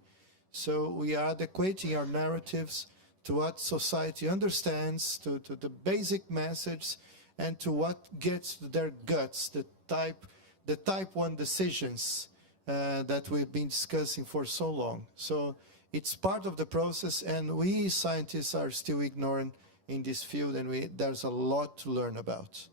So we are adequating our narratives to what society understands, to the basic message, and to what gets to their guts, the type 1 decisions that we've been discussing for so long. So it's part of the process, and we scientists are still ignorant in this field, and there's a lot to learn about.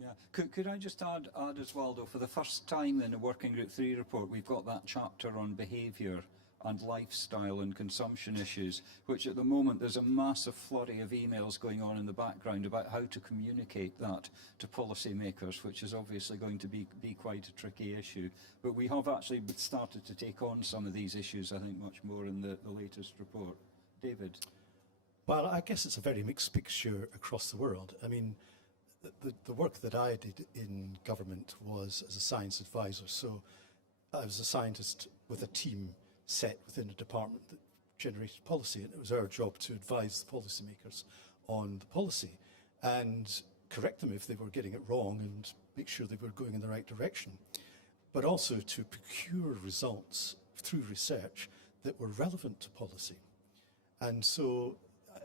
Yeah. Could I just add as well, though, for the first time in the Working Group 3 report, we've got that chapter on behaviour and lifestyle and consumption issues, which at the moment there's a massive flurry of emails going on in the background about how to communicate that to policymakers, which is obviously going to be quite a tricky issue. But we have actually started to take on some of these issues, I think, much more in the latest report. David? Well, I guess it's a very mixed picture across the world. I mean, the work that I did in government was as a science advisor. So I was a scientist with a team set within a department that generated policy, and it was our job to advise the policymakers on the policy and correct them if they were getting it wrong and make sure they were going in the right direction, but also to procure results through research that were relevant to policy. And so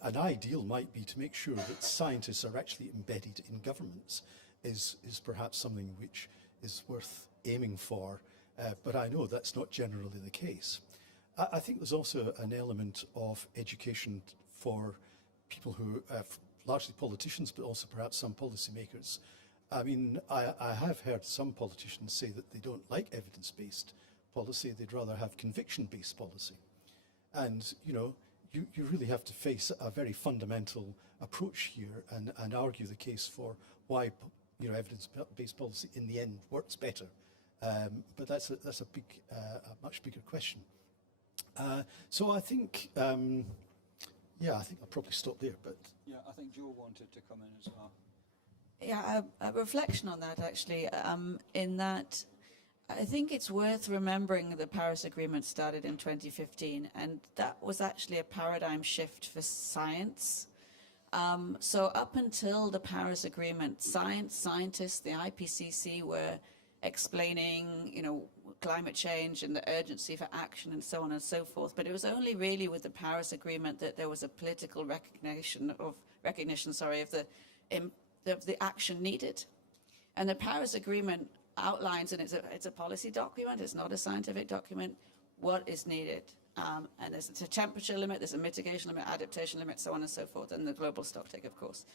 an ideal might be to make sure that scientists are actually embedded in governments is perhaps something which is worth aiming for, but I know that's not generally the case. I think there's also an element of education for people who, largely politicians, but also perhaps some policymakers. I mean, I have heard some politicians say that they don't like evidence-based policy, they'd rather have conviction-based policy. And, you know, you really have to face a very fundamental approach here and argue the case for why, you know, evidence-based policy in the end works better. But that's a much bigger question. So I think, yeah, I think I'll probably stop there. But Yeah, I think Joe wanted to come in as well. Yeah, a reflection on that, actually, in that I think it's worth remembering the Paris Agreement started in 2015, and that was actually a paradigm shift for science. So up until the Paris Agreement, scientists, the IPCC were explaining, you know, climate change and the urgency for action and so on and so forth. But it was only really with the Paris Agreement that there was a political recognition of the action needed. And the Paris Agreement outlines, and it's a policy document, it's not a scientific document, what is needed. And there's a temperature limit, there's a mitigation limit, adaptation limit, so on and so forth, and the global stocktake, of course.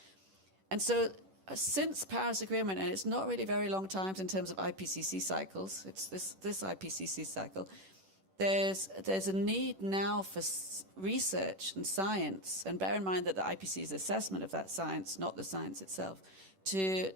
And so since Paris Agreement, and it's not really very long times in terms of IPCC cycles, it's this IPCC cycle, there's a need now for research and science, and bear in mind that the IPCC's assessment of that science, not the science itself, to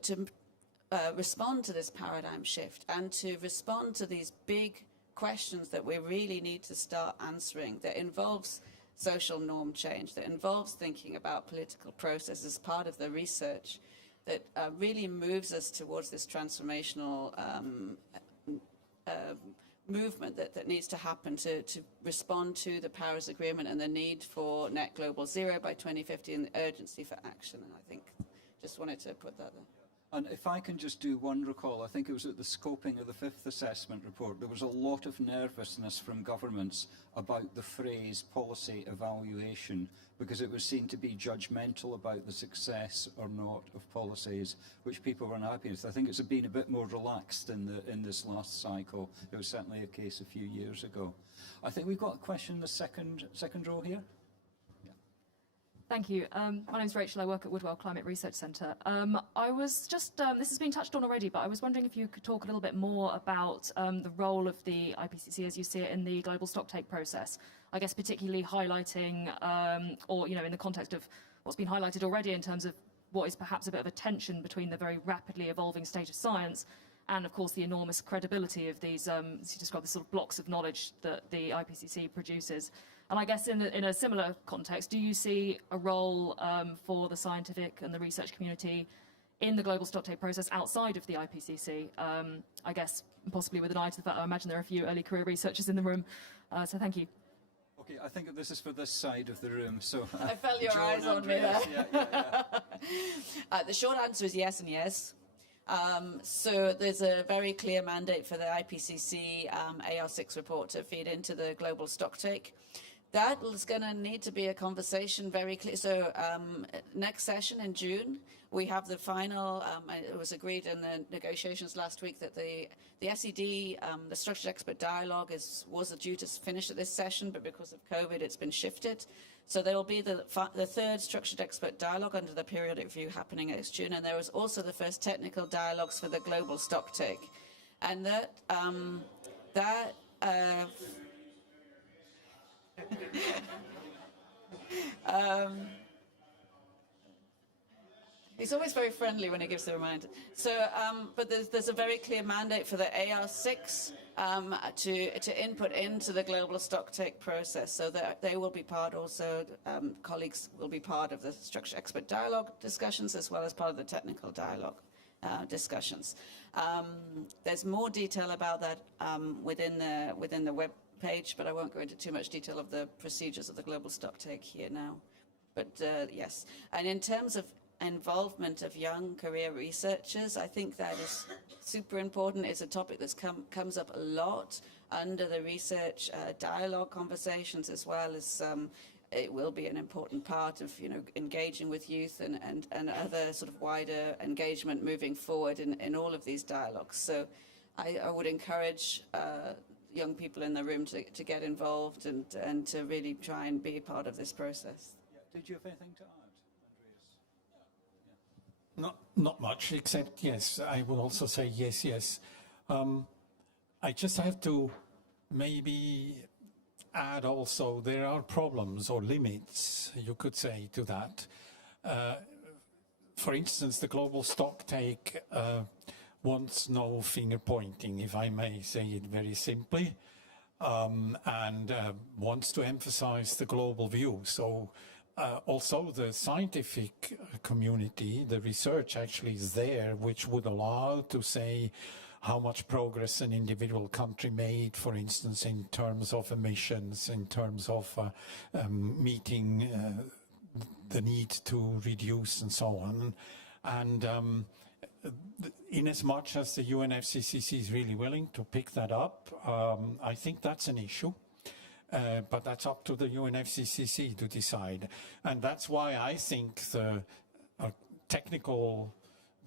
respond to this paradigm shift and to respond to these big questions that we really need to start answering, that involves social norm change, that involves thinking about political process as part of the research, that really moves us towards this transformational movement that needs to happen to respond to the Paris Agreement and the need for net global zero by 2050 and the urgency for action. And I think just wanted to put that there. And if I can just do one recall, I think it was at the scoping of the fifth assessment report, there was a lot of nervousness from governments about the phrase policy evaluation, because it was seen to be judgmental about the success or not of policies, which people were unhappy with. I think it's been a bit more relaxed in this last cycle. It was certainly a case a few years ago. I think we've got a question in the second row here. Thank you. My name's Rachel. I work at Woodwell Climate Research Centre. I was just, this has been touched on already, but I was wondering if you could talk a little bit more about the role of the IPCC as you see it in the global stocktake process. I guess particularly highlighting, or in the context of what's been highlighted already in terms of what is perhaps a bit of a tension between the very rapidly evolving state of science and, of course, the enormous credibility of these, as you describe, the sort of blocks of knowledge that the IPCC produces. And I guess in a similar context, do you see a role for the scientific and the research community in the global stocktake process outside of the IPCC? I guess possibly with an eye to the fact I imagine there are a few early career researchers in the room. So thank you. Okay, I think this is for this side of the room. So I felt your John, eyes on me there. Yeah. The short answer is yes and yes. So there's a very clear mandate for the IPCC AR6 report to feed into the global stocktake. That is going to need to be a conversation very clear. So next session in June, we have the final, it was agreed in the negotiations last week that the SED, the Structured Expert Dialogue, was due to finish at this session, but because of COVID, it's been shifted. So there will be the third Structured Expert Dialogue under the periodic review happening next June, and there was also the first technical dialogues for the global stocktake. And he's always very friendly when he gives the reminder. So, but there's a very clear mandate for the AR6 to input into the global stocktake process, so that they will be part also, colleagues will be part of the Structured Expert Dialogue discussions as well as part of the technical dialogue discussions. There's more detail about that within the web page, but I won't go into too much detail of the procedures of the global stocktake here now. But yes, and in terms of involvement of young career researchers, I think that is super important. It's a topic that comes up a lot under the research dialogue conversations, as well as it will be an important part of engaging with youth and other sort of wider engagement moving forward in all of these dialogues. So I would encourage young people in the room to get involved and to really try and be a part of this process. Yeah. Did you have anything to add, Andreas? Not much, except yes, I will also say yes. I just have to maybe add also there are problems or limits, you could say, to that. For instance, the global stocktake wants no finger pointing, if I may say it very simply, and wants to emphasize the global view. So also the scientific community, the research actually is there, which would allow to say how much progress an individual country made, for instance, in terms of emissions, in terms of meeting the need to reduce and so on. And in as much as the UNFCCC is really willing to pick that up, I think that's an issue. But that's up to the UNFCCC to decide. And that's why I think the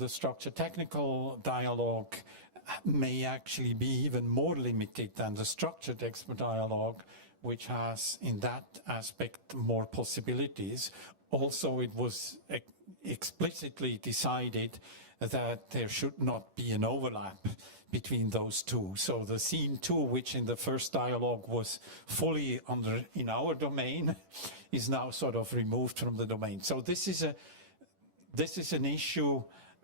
structured technical dialogue may actually be even more limited than the structured expert dialogue, which has in that aspect more possibilities. Also, it was explicitly decided that there should not be an overlap between those two. So the theme 2, which in the first dialogue was fully in our domain, is now sort of removed from the domain. So this is an issue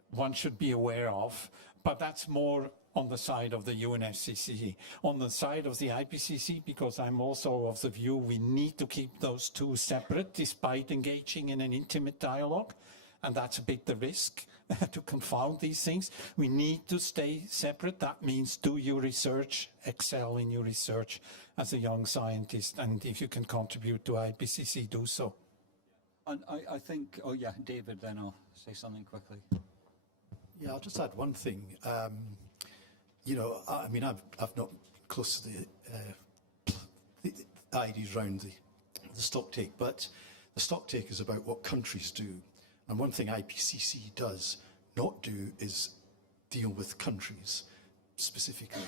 one should be aware of, but that's more on the side of the UNFCCC. On the side of the IPCC, because I'm also of the view we need to keep those two separate despite engaging in an intimate dialogue. and that's a bit the risk to confound these things. We need to stay separate. That means do your research, excel in your research as a young scientist, and if you can contribute to IPCC, do so. And I think, oh yeah, David, then I'll say something quickly. Yeah, I'll just add one thing. You know, I mean, I've not close to the ideas around the stock take, but the stock take is about what countries do. And one thing IPCC does not do is deal with countries specifically.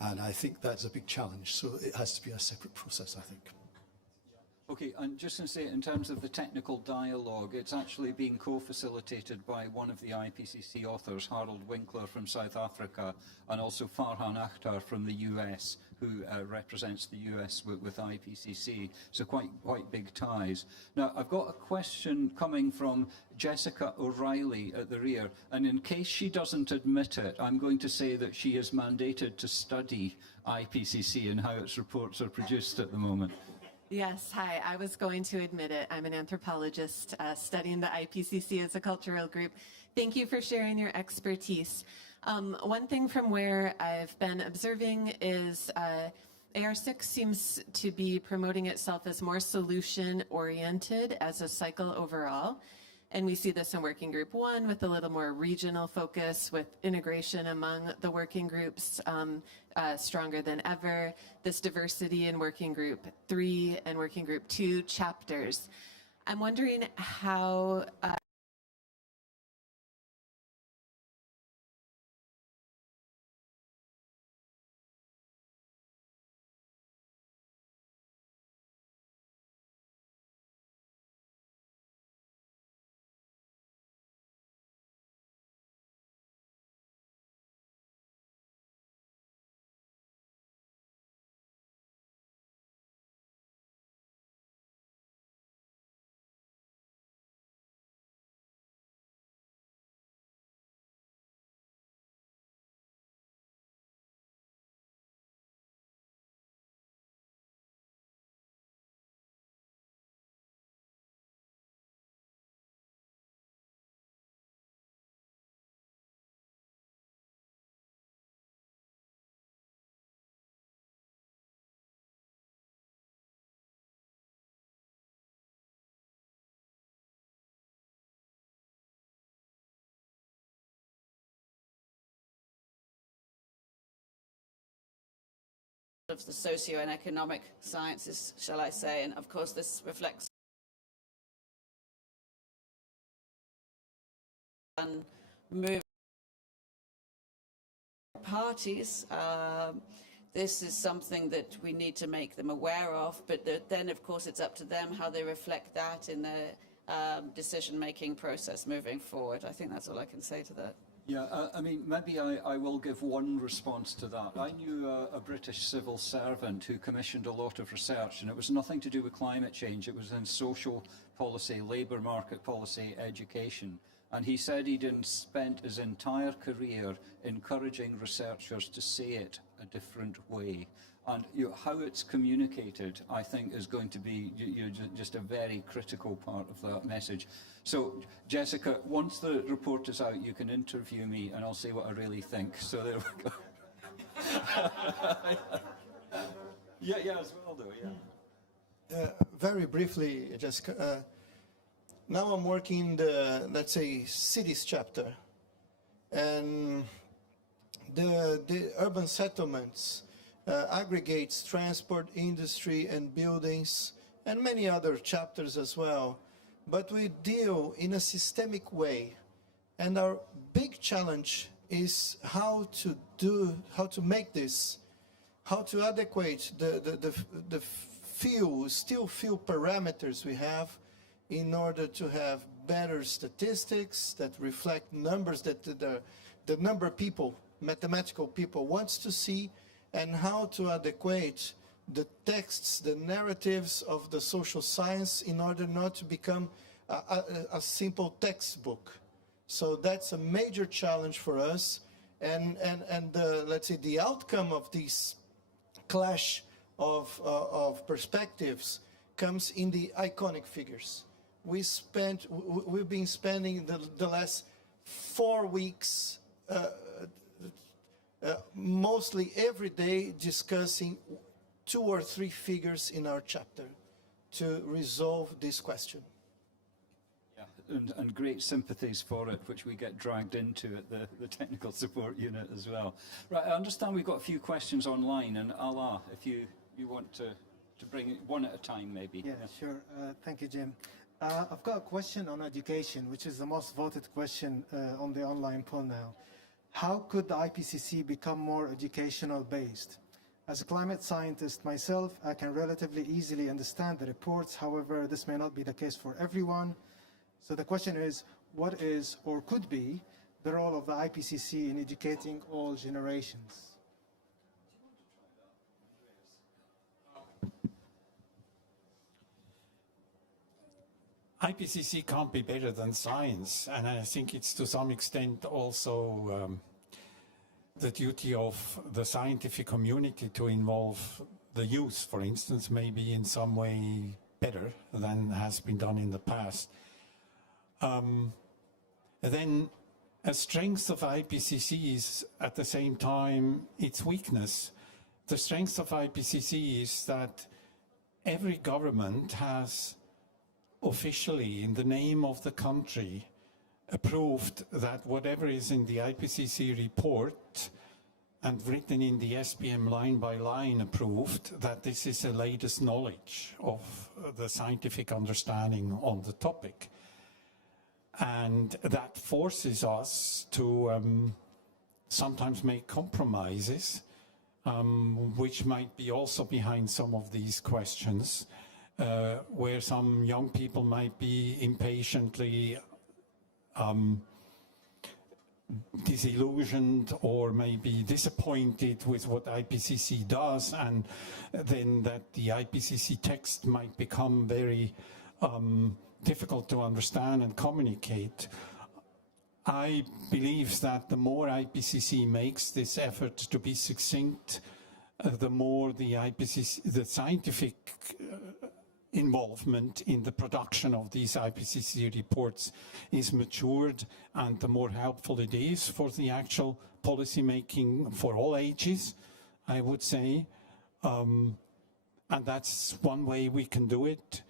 And I think that's a big challenge. So it has to be a separate process, I think. Okay, and just to say, in terms of the technical dialogue, it's actually being co-facilitated by one of the IPCC authors, Harold Winkler from South Africa, and also Farhan Akhtar from the US, who represents the US with IPCC. So quite big ties. Now, I've got a question coming from Jessica O'Reilly at the rear, and in case she doesn't admit it, I'm going to say that she is mandated to study IPCC and how its reports are produced at the moment. Yes, hi. I was going to admit it. I'm an anthropologist studying the IPCC as a cultural group. Thank you for sharing your expertise. One thing from where I've been observing is AR6 seems to be promoting itself as more solution-oriented as a cycle overall. And we see this in Working Group 1 with a little more regional focus, with integration among the working groups stronger than ever. This diversity in Working Group 3 and Working Group 2 chapters. I'm wondering how of the socio and economic sciences, shall I say, and of course this reflects on moving parties. This is something that we need to make them aware of, but then of course it's up to them how they reflect that in their decision-making process moving forward. I think that's all I can say to that. Yeah, I mean, maybe I will give one response to that. I knew a British civil servant who commissioned a lot of research, and it was nothing to do with climate change. It was in social policy, labour market policy, education. And he said he'd spent his entire career encouraging researchers to say it a different way. And how it's communicated, I think, is going to be just a very critical part of that message. So, Jessica, once the report is out, you can interview me and I'll say what I really think. So there we go. yeah, as well, though, yeah. Very briefly, Jessica, now I'm working in the, let's say, cities chapter. And the urban settlements aggregates transport, industry, and buildings, and many other chapters as well. But we deal in a systemic way. And our big challenge is how to make this, how to adequate the still few parameters we have in order to have better statistics that reflect numbers that the number of people, mathematical people, wants to see, and how to adequate the texts, the narratives of the social science in order not to become a simple textbook. So that's a major challenge for us. And let's say the outcome of this clash of perspectives comes in the iconic figures. we've been spending the last 4 weeks mostly every day discussing 2 or 3 figures in our chapter to resolve this question. Yeah, and great sympathies for it, which we get dragged into at the technical support unit as well. Right, I understand we've got a few questions online, and Ala, if you want to bring it one at a time, maybe. Yeah, sure. Thank you, Jim. I've got a question on education, which is the most voted question on the online poll now. How could the IPCC become more educational based? As a climate scientist myself, I can relatively easily understand the reports. However, this may not be the case for everyone. So the question is, what is or could be the role of the IPCC in educating all generations? IPCC can't be better than science, and I think it's to some extent also the duty of the scientific community to involve the youth, for instance, maybe in some way better than has been done in the past. Then a strength of IPCC is at the same time its weakness. The strength of IPCC is that every government has officially, in the name of the country, approved that whatever is in the IPCC report and written in the SPM line by line approved, that this is the latest knowledge of the scientific understanding on the topic. And that forces us to sometimes make compromises, which might be also behind some of these questions, where some young people might be impatiently disillusioned or maybe disappointed with what IPCC does, and then that the IPCC text might become very difficult to understand and communicate. I believe that the more IPCC makes this effort to be succinct, the more the IPCC, the scientific involvement in the production of these IPCC reports is matured, and the more helpful it is for the actual policy making for all ages, I would say. And that's one way we can do it.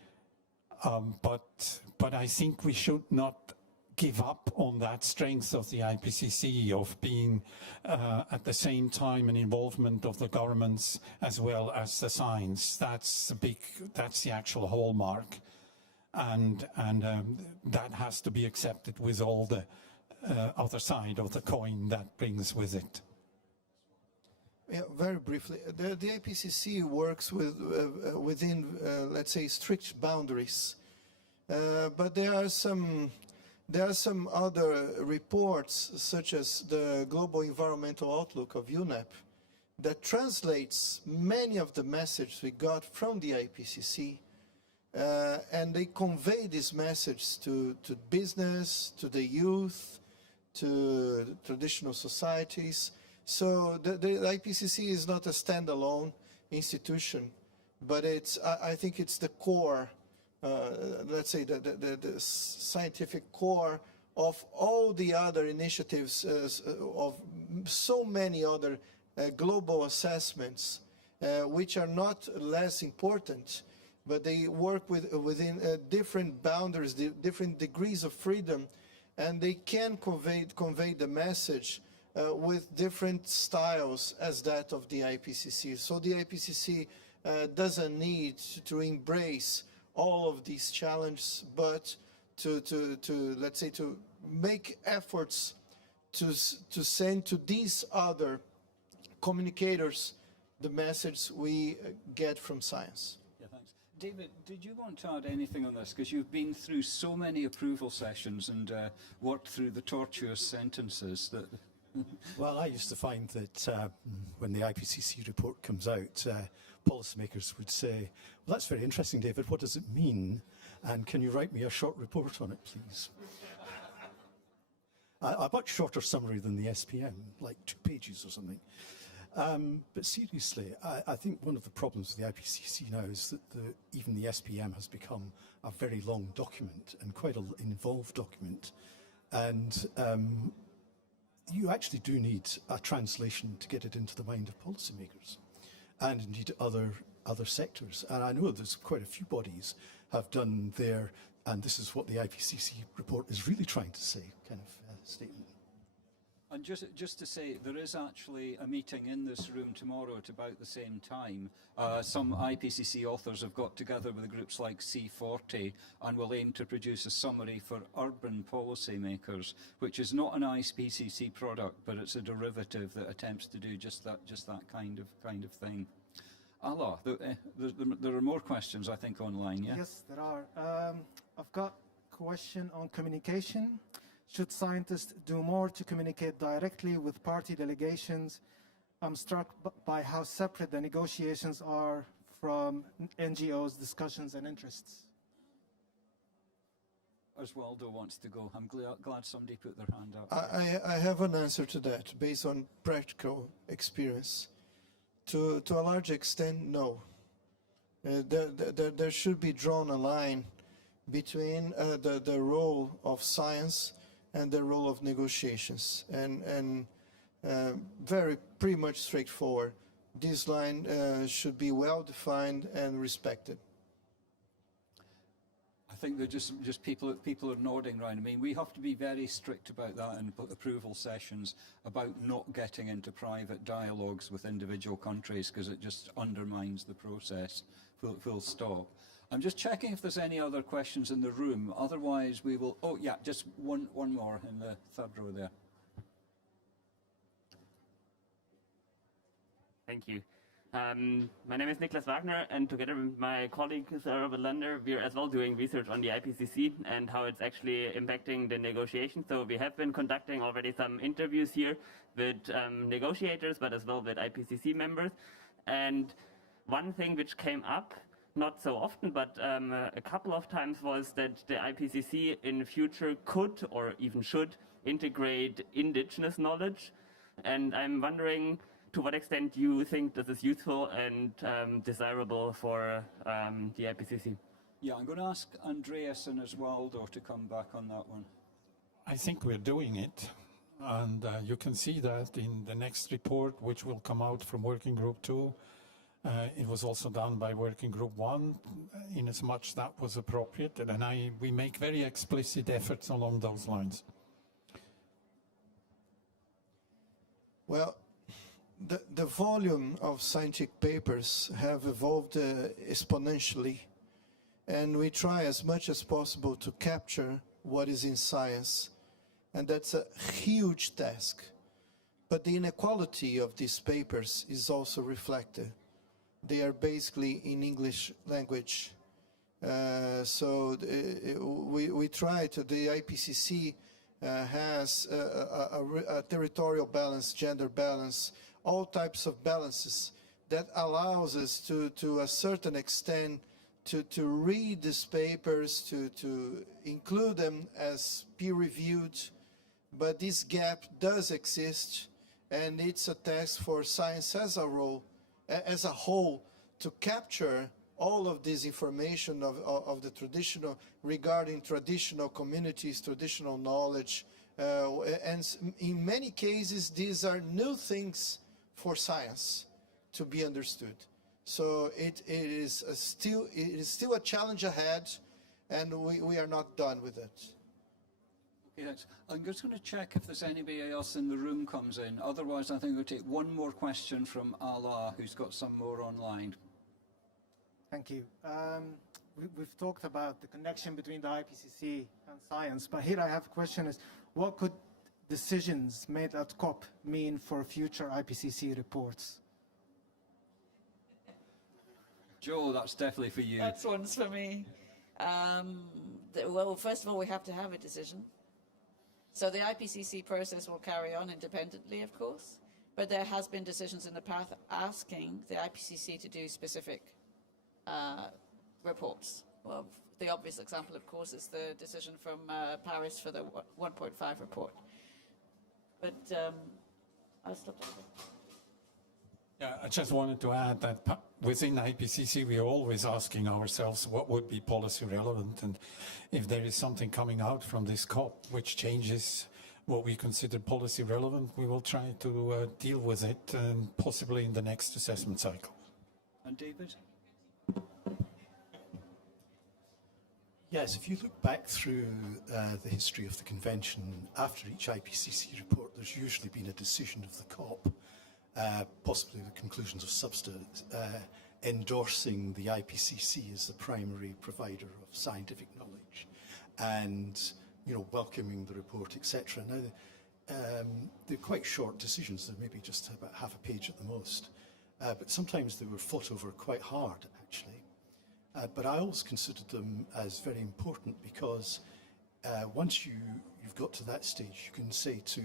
But I think we should not give up on that strength of the IPCC of being at the same time an involvement of the governments as well as the science. That's the actual hallmark, and that has to be accepted with all the other side of the coin that brings with it. Yeah, very briefly, the IPCC works within, let's say, strict boundaries, but there are some other reports, such as the Global Environmental Outlook of UNEP, that translates many of the messages we got from the IPCC, and they convey this message to business, to the youth, to traditional societies. So the IPCC is not a standalone institution, but I think it's the core, let's say the scientific core of all the other initiatives of so many other global assessments, which are not less important, but they work within different boundaries, different degrees of freedom, and they can convey the message with different styles as that of the IPCC. So the IPCC doesn't need to embrace all of these challenges, but to let's say, to make efforts to send to these other communicators the message we get from science. Yeah, thanks. David, did you want to add anything on this? Because you've been through so many approval sessions and worked through the tortuous sentences that... Well, I used to find that when the IPCC report comes out, policymakers would say, well, that's very interesting, David, what does it mean? And can you write me a short report on it, please? A much shorter summary than the SPM, like 2 pages or something. But seriously, I think one of the problems with the IPCC now is that even the SPM has become a very long document and quite an involved document. And you actually do need a translation to get it into the mind of policymakers and indeed other sectors. And I know there's quite a few bodies have done their, and this is what the IPCC report is really trying to say, kind of statement. And just to say, there is actually a meeting in this room tomorrow at about the same time. Some IPCC authors have got together with groups like C40 and will aim to produce a summary for urban policymakers, which is not an IPCC product, but it's a derivative that attempts to do just that kind of thing. Allah, there are more questions, I think, online, yeah? Yes, there are. I've got a question on communication. Should scientists do more to communicate directly with party delegations? I'm struck by how separate the negotiations are from NGOs' discussions and interests. Oswaldo wants to go. I'm glad somebody put their hand up. I have an answer to that based on practical experience. To a large extent, no. There should be drawn a line between the role of science and the role of negotiations, and pretty much straightforward. This line should be well defined and respected. I think they're just people are nodding around. I mean, we have to be very strict about that in approval sessions, about not getting into private dialogues with individual countries, because it just undermines the process, full stop. I'm just checking if there's any other questions in the room. Otherwise, we will... Oh, yeah, just one more in the third row there. Thank you. My name is Niklas Wagner, and together with my colleague Sarah Belander, we are as well doing research on the IPCC and how it's actually impacting the negotiations. So we have been conducting already some interviews here with negotiators, but as well with IPCC members. And one thing which came up, not so often, but a couple of times, was that the IPCC in future could or even should integrate indigenous knowledge. And I'm wondering to what extent you think this is useful and desirable for the IPCC. Yeah, I'm going to ask Andreas and Oswaldo to come back on that one. I think we're doing it. And you can see that in the next report, which will come out from Working Group 2. It was also done by Working Group 1, in as much that was appropriate. And we make very explicit efforts along those lines. Well, the volume of scientific papers have evolved exponentially, and we try as much as possible to capture what is in science, and that's a huge task. But the inequality of these papers is also reflected. They are basically in English language. So we try to, the IPCC has a territorial balance, gender balance, all types of balances that allows us to a certain extent to read these papers, to include them as peer-reviewed. But this gap does exist, and it's a task for science as a whole to capture all of this information of the traditional, regarding traditional communities, traditional knowledge, and in many cases these are new things for science to be understood. So it is still a challenge ahead, and we are not done with it. Okay, thanks. I'm just going to check if there's anybody else in the room comes in. Otherwise, I think we'll take one more question from Allah, who's got some more online. Thank you. We've talked about the connection between the IPCC and science, but here I have a question: is what could decisions made at COP mean for future IPCC reports? Joe, that's definitely for you. That's one's for me. Well, first of all, we have to have a decision. So the IPCC process will carry on independently, of course, but there has been decisions in the past asking the IPCC to do specific reports. Well, the obvious example, of course, is the decision from Paris for the 1.5 report. But I'll stop there. I just wanted to add that within IPCC, we are always asking ourselves what would be policy relevant, and if there is something coming out from this COP which changes what we consider policy relevant, we will try to deal with it, and possibly in the next assessment cycle. And David? Yes, if you look back through the history of the convention, after each IPCC report, there's usually been a decision of the COP, possibly the conclusions of Substa, endorsing the IPCC as the primary provider of scientific knowledge, and welcoming the report, etc. Now, they're quite short decisions. They're maybe just about half a page at the most, but sometimes they were fought over quite hard, actually. But I always considered them as very important because once you've got to that stage, you can say to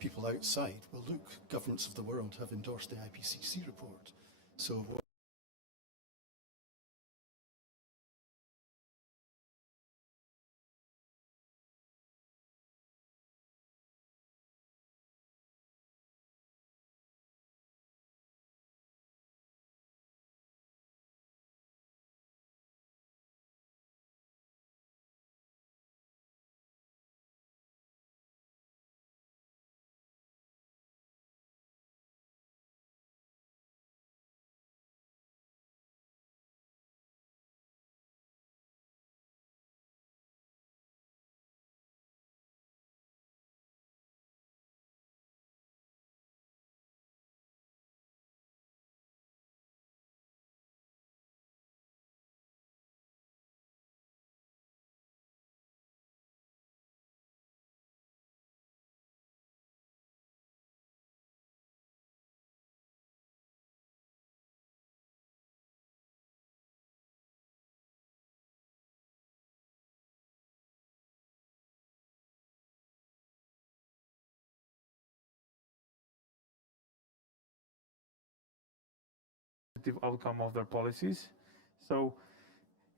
people outside, well, look, governments of the world have endorsed the IPCC report. So outcome of their policies. So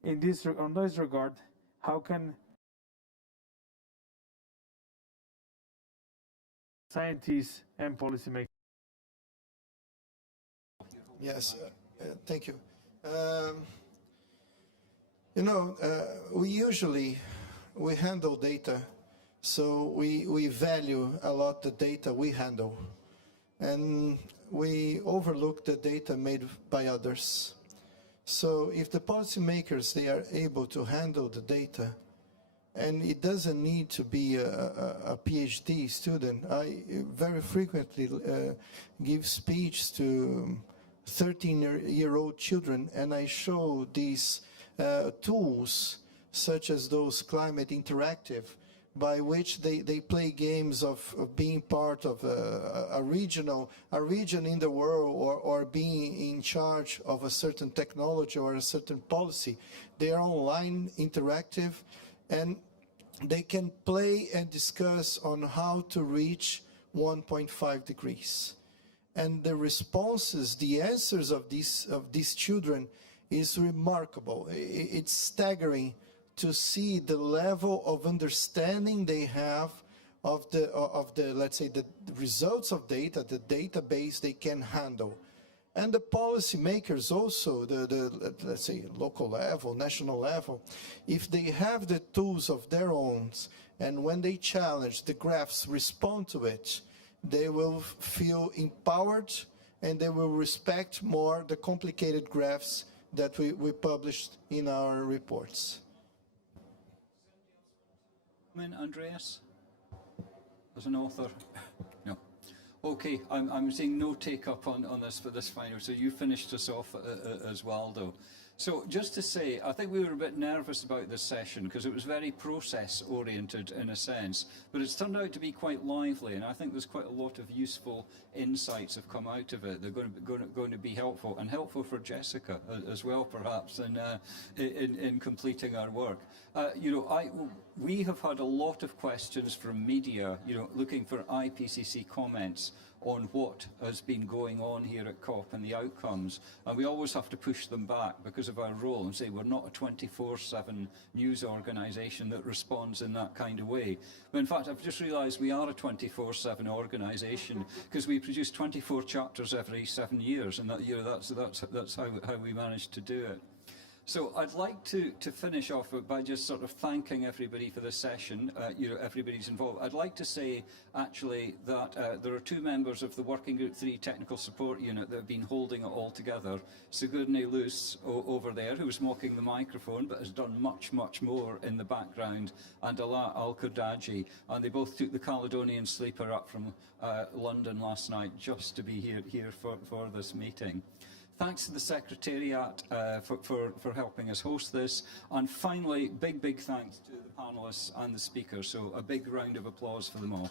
in this regard, how can scientists and policymakers? Yes, thank you. We handle data, so we value a lot the data we handle, and we overlook the data made by others. So if the policymakers, they are able to handle the data, and it doesn't need to be a PhD student. I very frequently give speech to 13-year-old children, and I show these tools, such as those Climate Interactive, by which they play games of being part of a region in the world, or being in charge of a certain technology or a certain policy. They are online, interactive, and they can play and discuss on how to reach 1.5 degrees. And the responses, the answers of these children is remarkable. It's staggering to see the level of understanding they have of the let's say, the results of data, the database they can handle. And the policymakers also, let's say, local level, national level, if they have the tools of their own, and when they challenge, the graphs respond to it, they will feel empowered, and they will respect more the complicated graphs that we published in our reports. Andreas, as an author? No. Okay, I'm seeing no take-up on this for this final, so you finished us off as well, though. So just to say, I think we were a bit nervous about this session because it was very process-oriented in a sense, but it's turned out to be quite lively, and I think there's quite a lot of useful insights have come out of it. They're going to be helpful, and helpful for Jessica as well, perhaps, in completing our work. We have had a lot of questions from media, looking for IPCC comments on what has been going on here at COP and the outcomes. And we always have to push them back because of our role and say we're not a 24/7 news organisation that responds in that kind of way. But in fact, I've just realised we are a 24/7 organisation because we produce 24 chapters every 7 years, and that's how we managed to do it. So I'd like to finish off by just sort of thanking everybody for this session, everybody's involved. I'd like to say, actually, that there are 2 members of the Working Group 3 Technical Support Unit that have been holding it all together. Sigourney Luce over there, who was mocking the microphone, but has done much, much more in the background, and Ala Al-Kurdaji. And they both took the Caledonian Sleeper up from London last night just to be here for this meeting. Thanks to the Secretariat for helping us host this. And finally, big thanks to the panellists and the speakers. So a big round of applause for them all.